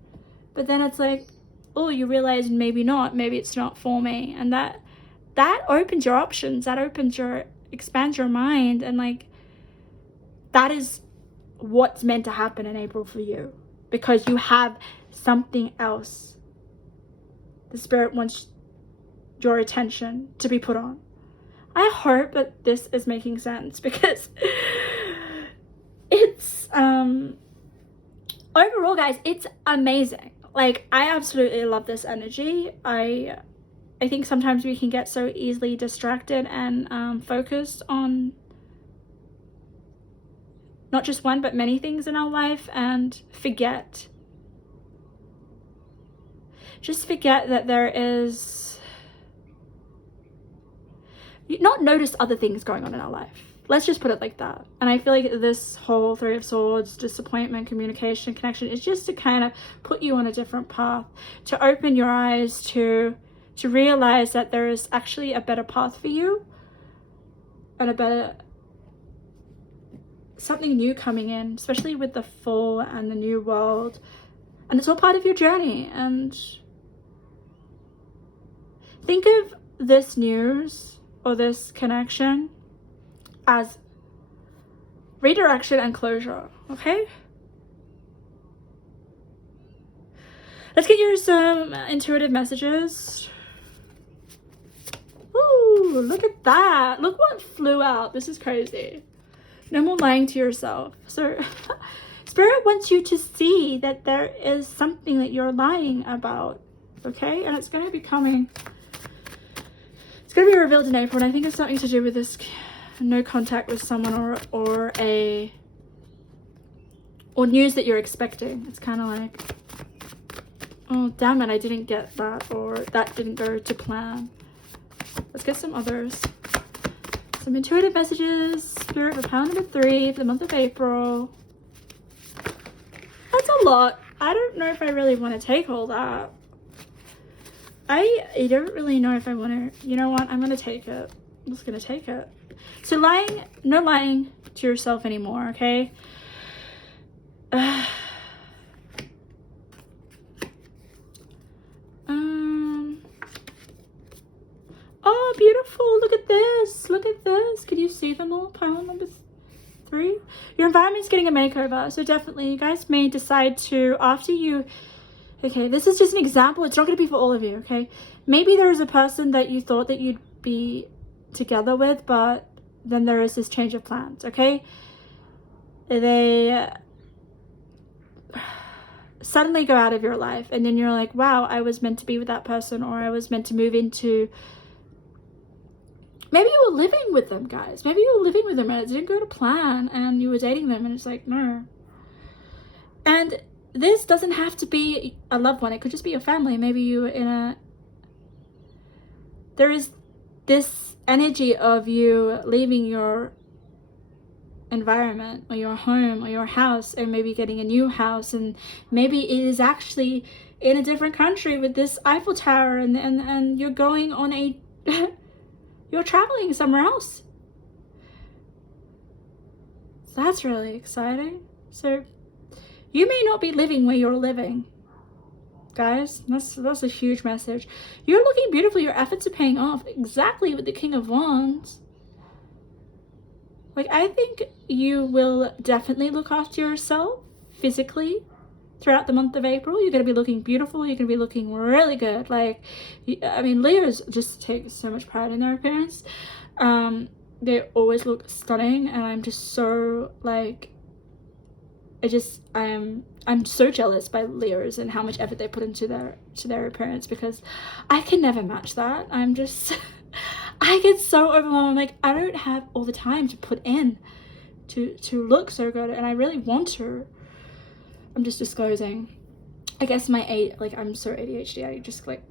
But then it's like, oh, you realize maybe not, maybe it's not for me. And that opens your options, expands your mind, and like, that is what's meant to happen in April for you, because you have something else the Spirit wants your attention to be put on. I hope that this is making sense, because it's overall, guys, it's amazing. Like, I absolutely love this energy. I think sometimes we can get so easily distracted and focused on not just one, but many things in our life, and forget that there is, not notice other things going on in our life. Let's just put it like that. And I feel like this whole Three of Swords, disappointment, communication, connection, is just to kind of put you on a different path, to open your eyes to realize that there is actually a better path for you, and something new coming in, especially with the Fool and the New World. And it's all part of your journey. And think of this news or this connection as redirection and closure, okay? Let's get you some intuitive messages. Ooh, look at that. Look what flew out. This is crazy. No more lying to yourself. So Spirit wants you to see that there is something that you're lying about, okay? And it's going to be coming. It's going to be revealed in April, and I think it's something to do with this no contact with someone, or news that you're expecting. It's kind of like, oh, damn it, I didn't get that, or that didn't go to plan. Let's get some others. Some intuitive messages, Spirit, for power number 3 for the month of April. That's a lot. I don't know if I really want to take all that. I don't really know if I want to. You know what? I'm going to take it. I'm just going to take it. So no lying to yourself anymore, okay? Oh, beautiful. Look at this. Look at this. Can you see them all? Pile number 3. Your environment's getting a makeover. So definitely you guys may decide to, after you, okay, this is just an example. It's not going to be for all of you, okay? Maybe there is a person that you thought that you'd be together with, but then there is this change of plans, okay? They suddenly go out of your life, and then you're like, wow, I was meant to be with that person, or I was meant to move into, maybe you were living with them, guys. Maybe you were living with them and it didn't go to plan, and you were dating them and it's like, no. And this doesn't have to be a loved one. It could just be your family. Maybe you were there is this energy of you leaving your environment, or your home, or your house, and maybe getting a new house, and maybe it is actually in a different country with this Eiffel Tower, and you're going on a you're traveling somewhere else. So that's really exciting. So you may not be living where you're living, guys. That's a huge message. You're looking beautiful. Your efforts are paying off. Exactly, with the King of Wands. Like, I think you will definitely look after yourself physically throughout the month of April. You're going to be looking beautiful. You're going to be looking really good. Like, I mean, Leos just take so much pride in their appearance. They always look stunning, and I'm just so, like, I'm so jealous by Leos and how much effort they put into their appearance, because I can never match that. I'm just I get so overwhelmed. I'm like, I don't have all the time to put in to look so good, and I really want to. I'm just disclosing. I guess I'm so ADHD, I just like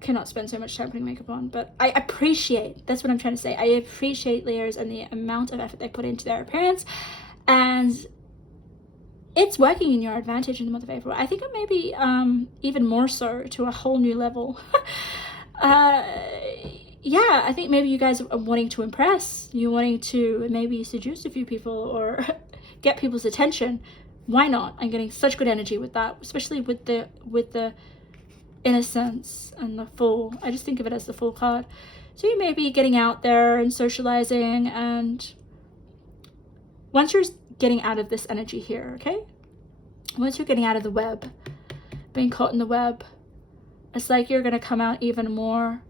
cannot spend so much time putting makeup on. But I appreciate, that's what I'm trying to say, I appreciate Leos and the amount of effort they put into their appearance, and it's working in your advantage in the month of April. I think it may be even more so, to a whole new level. Yeah, I think maybe you guys are wanting to impress, you're wanting to maybe seduce a few people or get people's attention. Why not? I'm getting such good energy with that, especially with the innocence and the Fool. I just think of it as the Fool card. So you may be getting out there and socializing, and once you're getting out of this energy here, okay? Once you're getting out of the web, being caught in the web, it's like you're gonna come out even more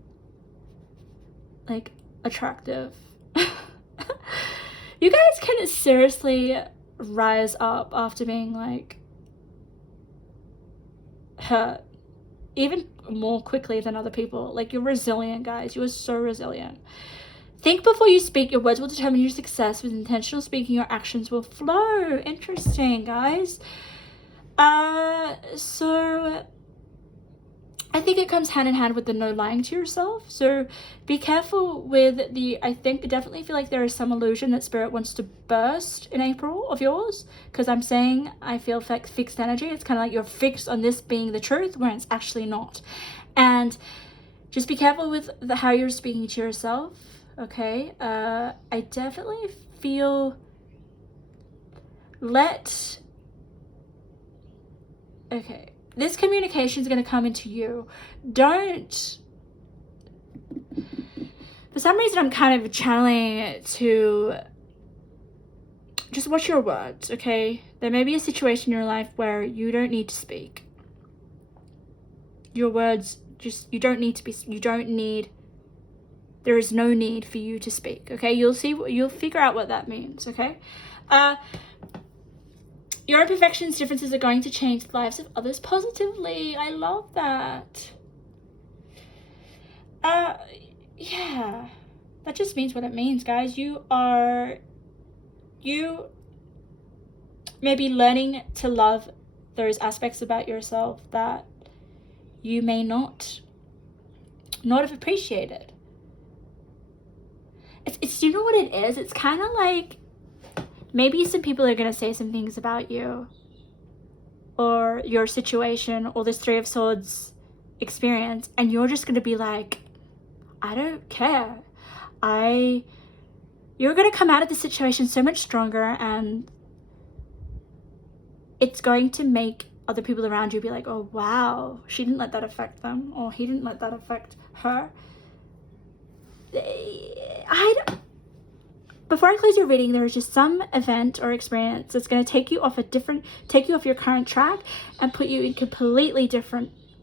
like attractive. You guys can seriously rise up after being like hurt even more quickly than other people. Like, you're resilient, guys. You are so resilient. Think before you speak. Your words will determine your success. With intentional speaking, your actions will flow. Interesting, guys. So I think it comes hand in hand with the no lying to yourself. So be careful with I definitely feel like there is some illusion that Spirit wants to burst in April of yours, because I'm saying I feel fixed energy. It's kind of like you're fixed on this being the truth when it's actually not. And just be careful with how you're speaking to yourself, okay? I definitely feel okay. This communication is going to come into you. Don't, for some reason I'm kind of channeling it to just watch your words, okay? There may be a situation in your life where you don't need to speak. Your words there is no need for you to speak, okay? You'll figure out what that means, okay? Your imperfections, differences are going to change the lives of others positively. I love that. Yeah. That just means what it means, guys. You may be learning to love those aspects about yourself that you may not have appreciated. It's you know what it is? It's kind of like, maybe some people are going to say some things about you or your situation or this Three of Swords experience, and you're just going to be like, I don't care. You're going to come out of the situation so much stronger, and it's going to make other people around you be like, oh wow, she didn't let that affect them, or he didn't let that affect her. Before I close your reading, there is just some event or experience that's going to take you off your current track and put you in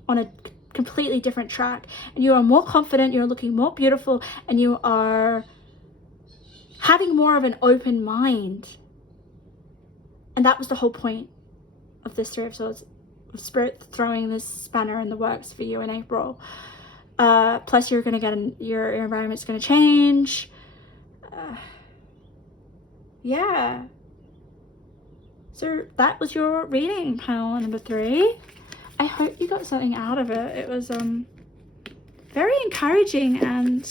on a completely different track. And you are more confident, you're looking more beautiful, and you are having more of an open mind. And that was the whole point of this Three of Swords, of Spirit throwing this spanner in the works for you in April. Plus you're going to your environment's going to change. Yeah. So that was your reading, pile number 3. I hope you got something out of it. It was very encouraging and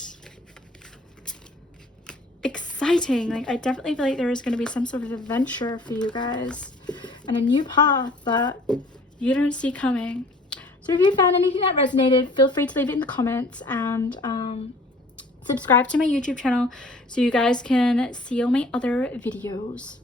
exciting. Like, I definitely feel like there is going to be some sort of adventure for you guys and a new path that you don't see coming. So if you found anything that resonated, feel free to leave it in the comments, and subscribe to my YouTube channel so you guys can see all my other videos.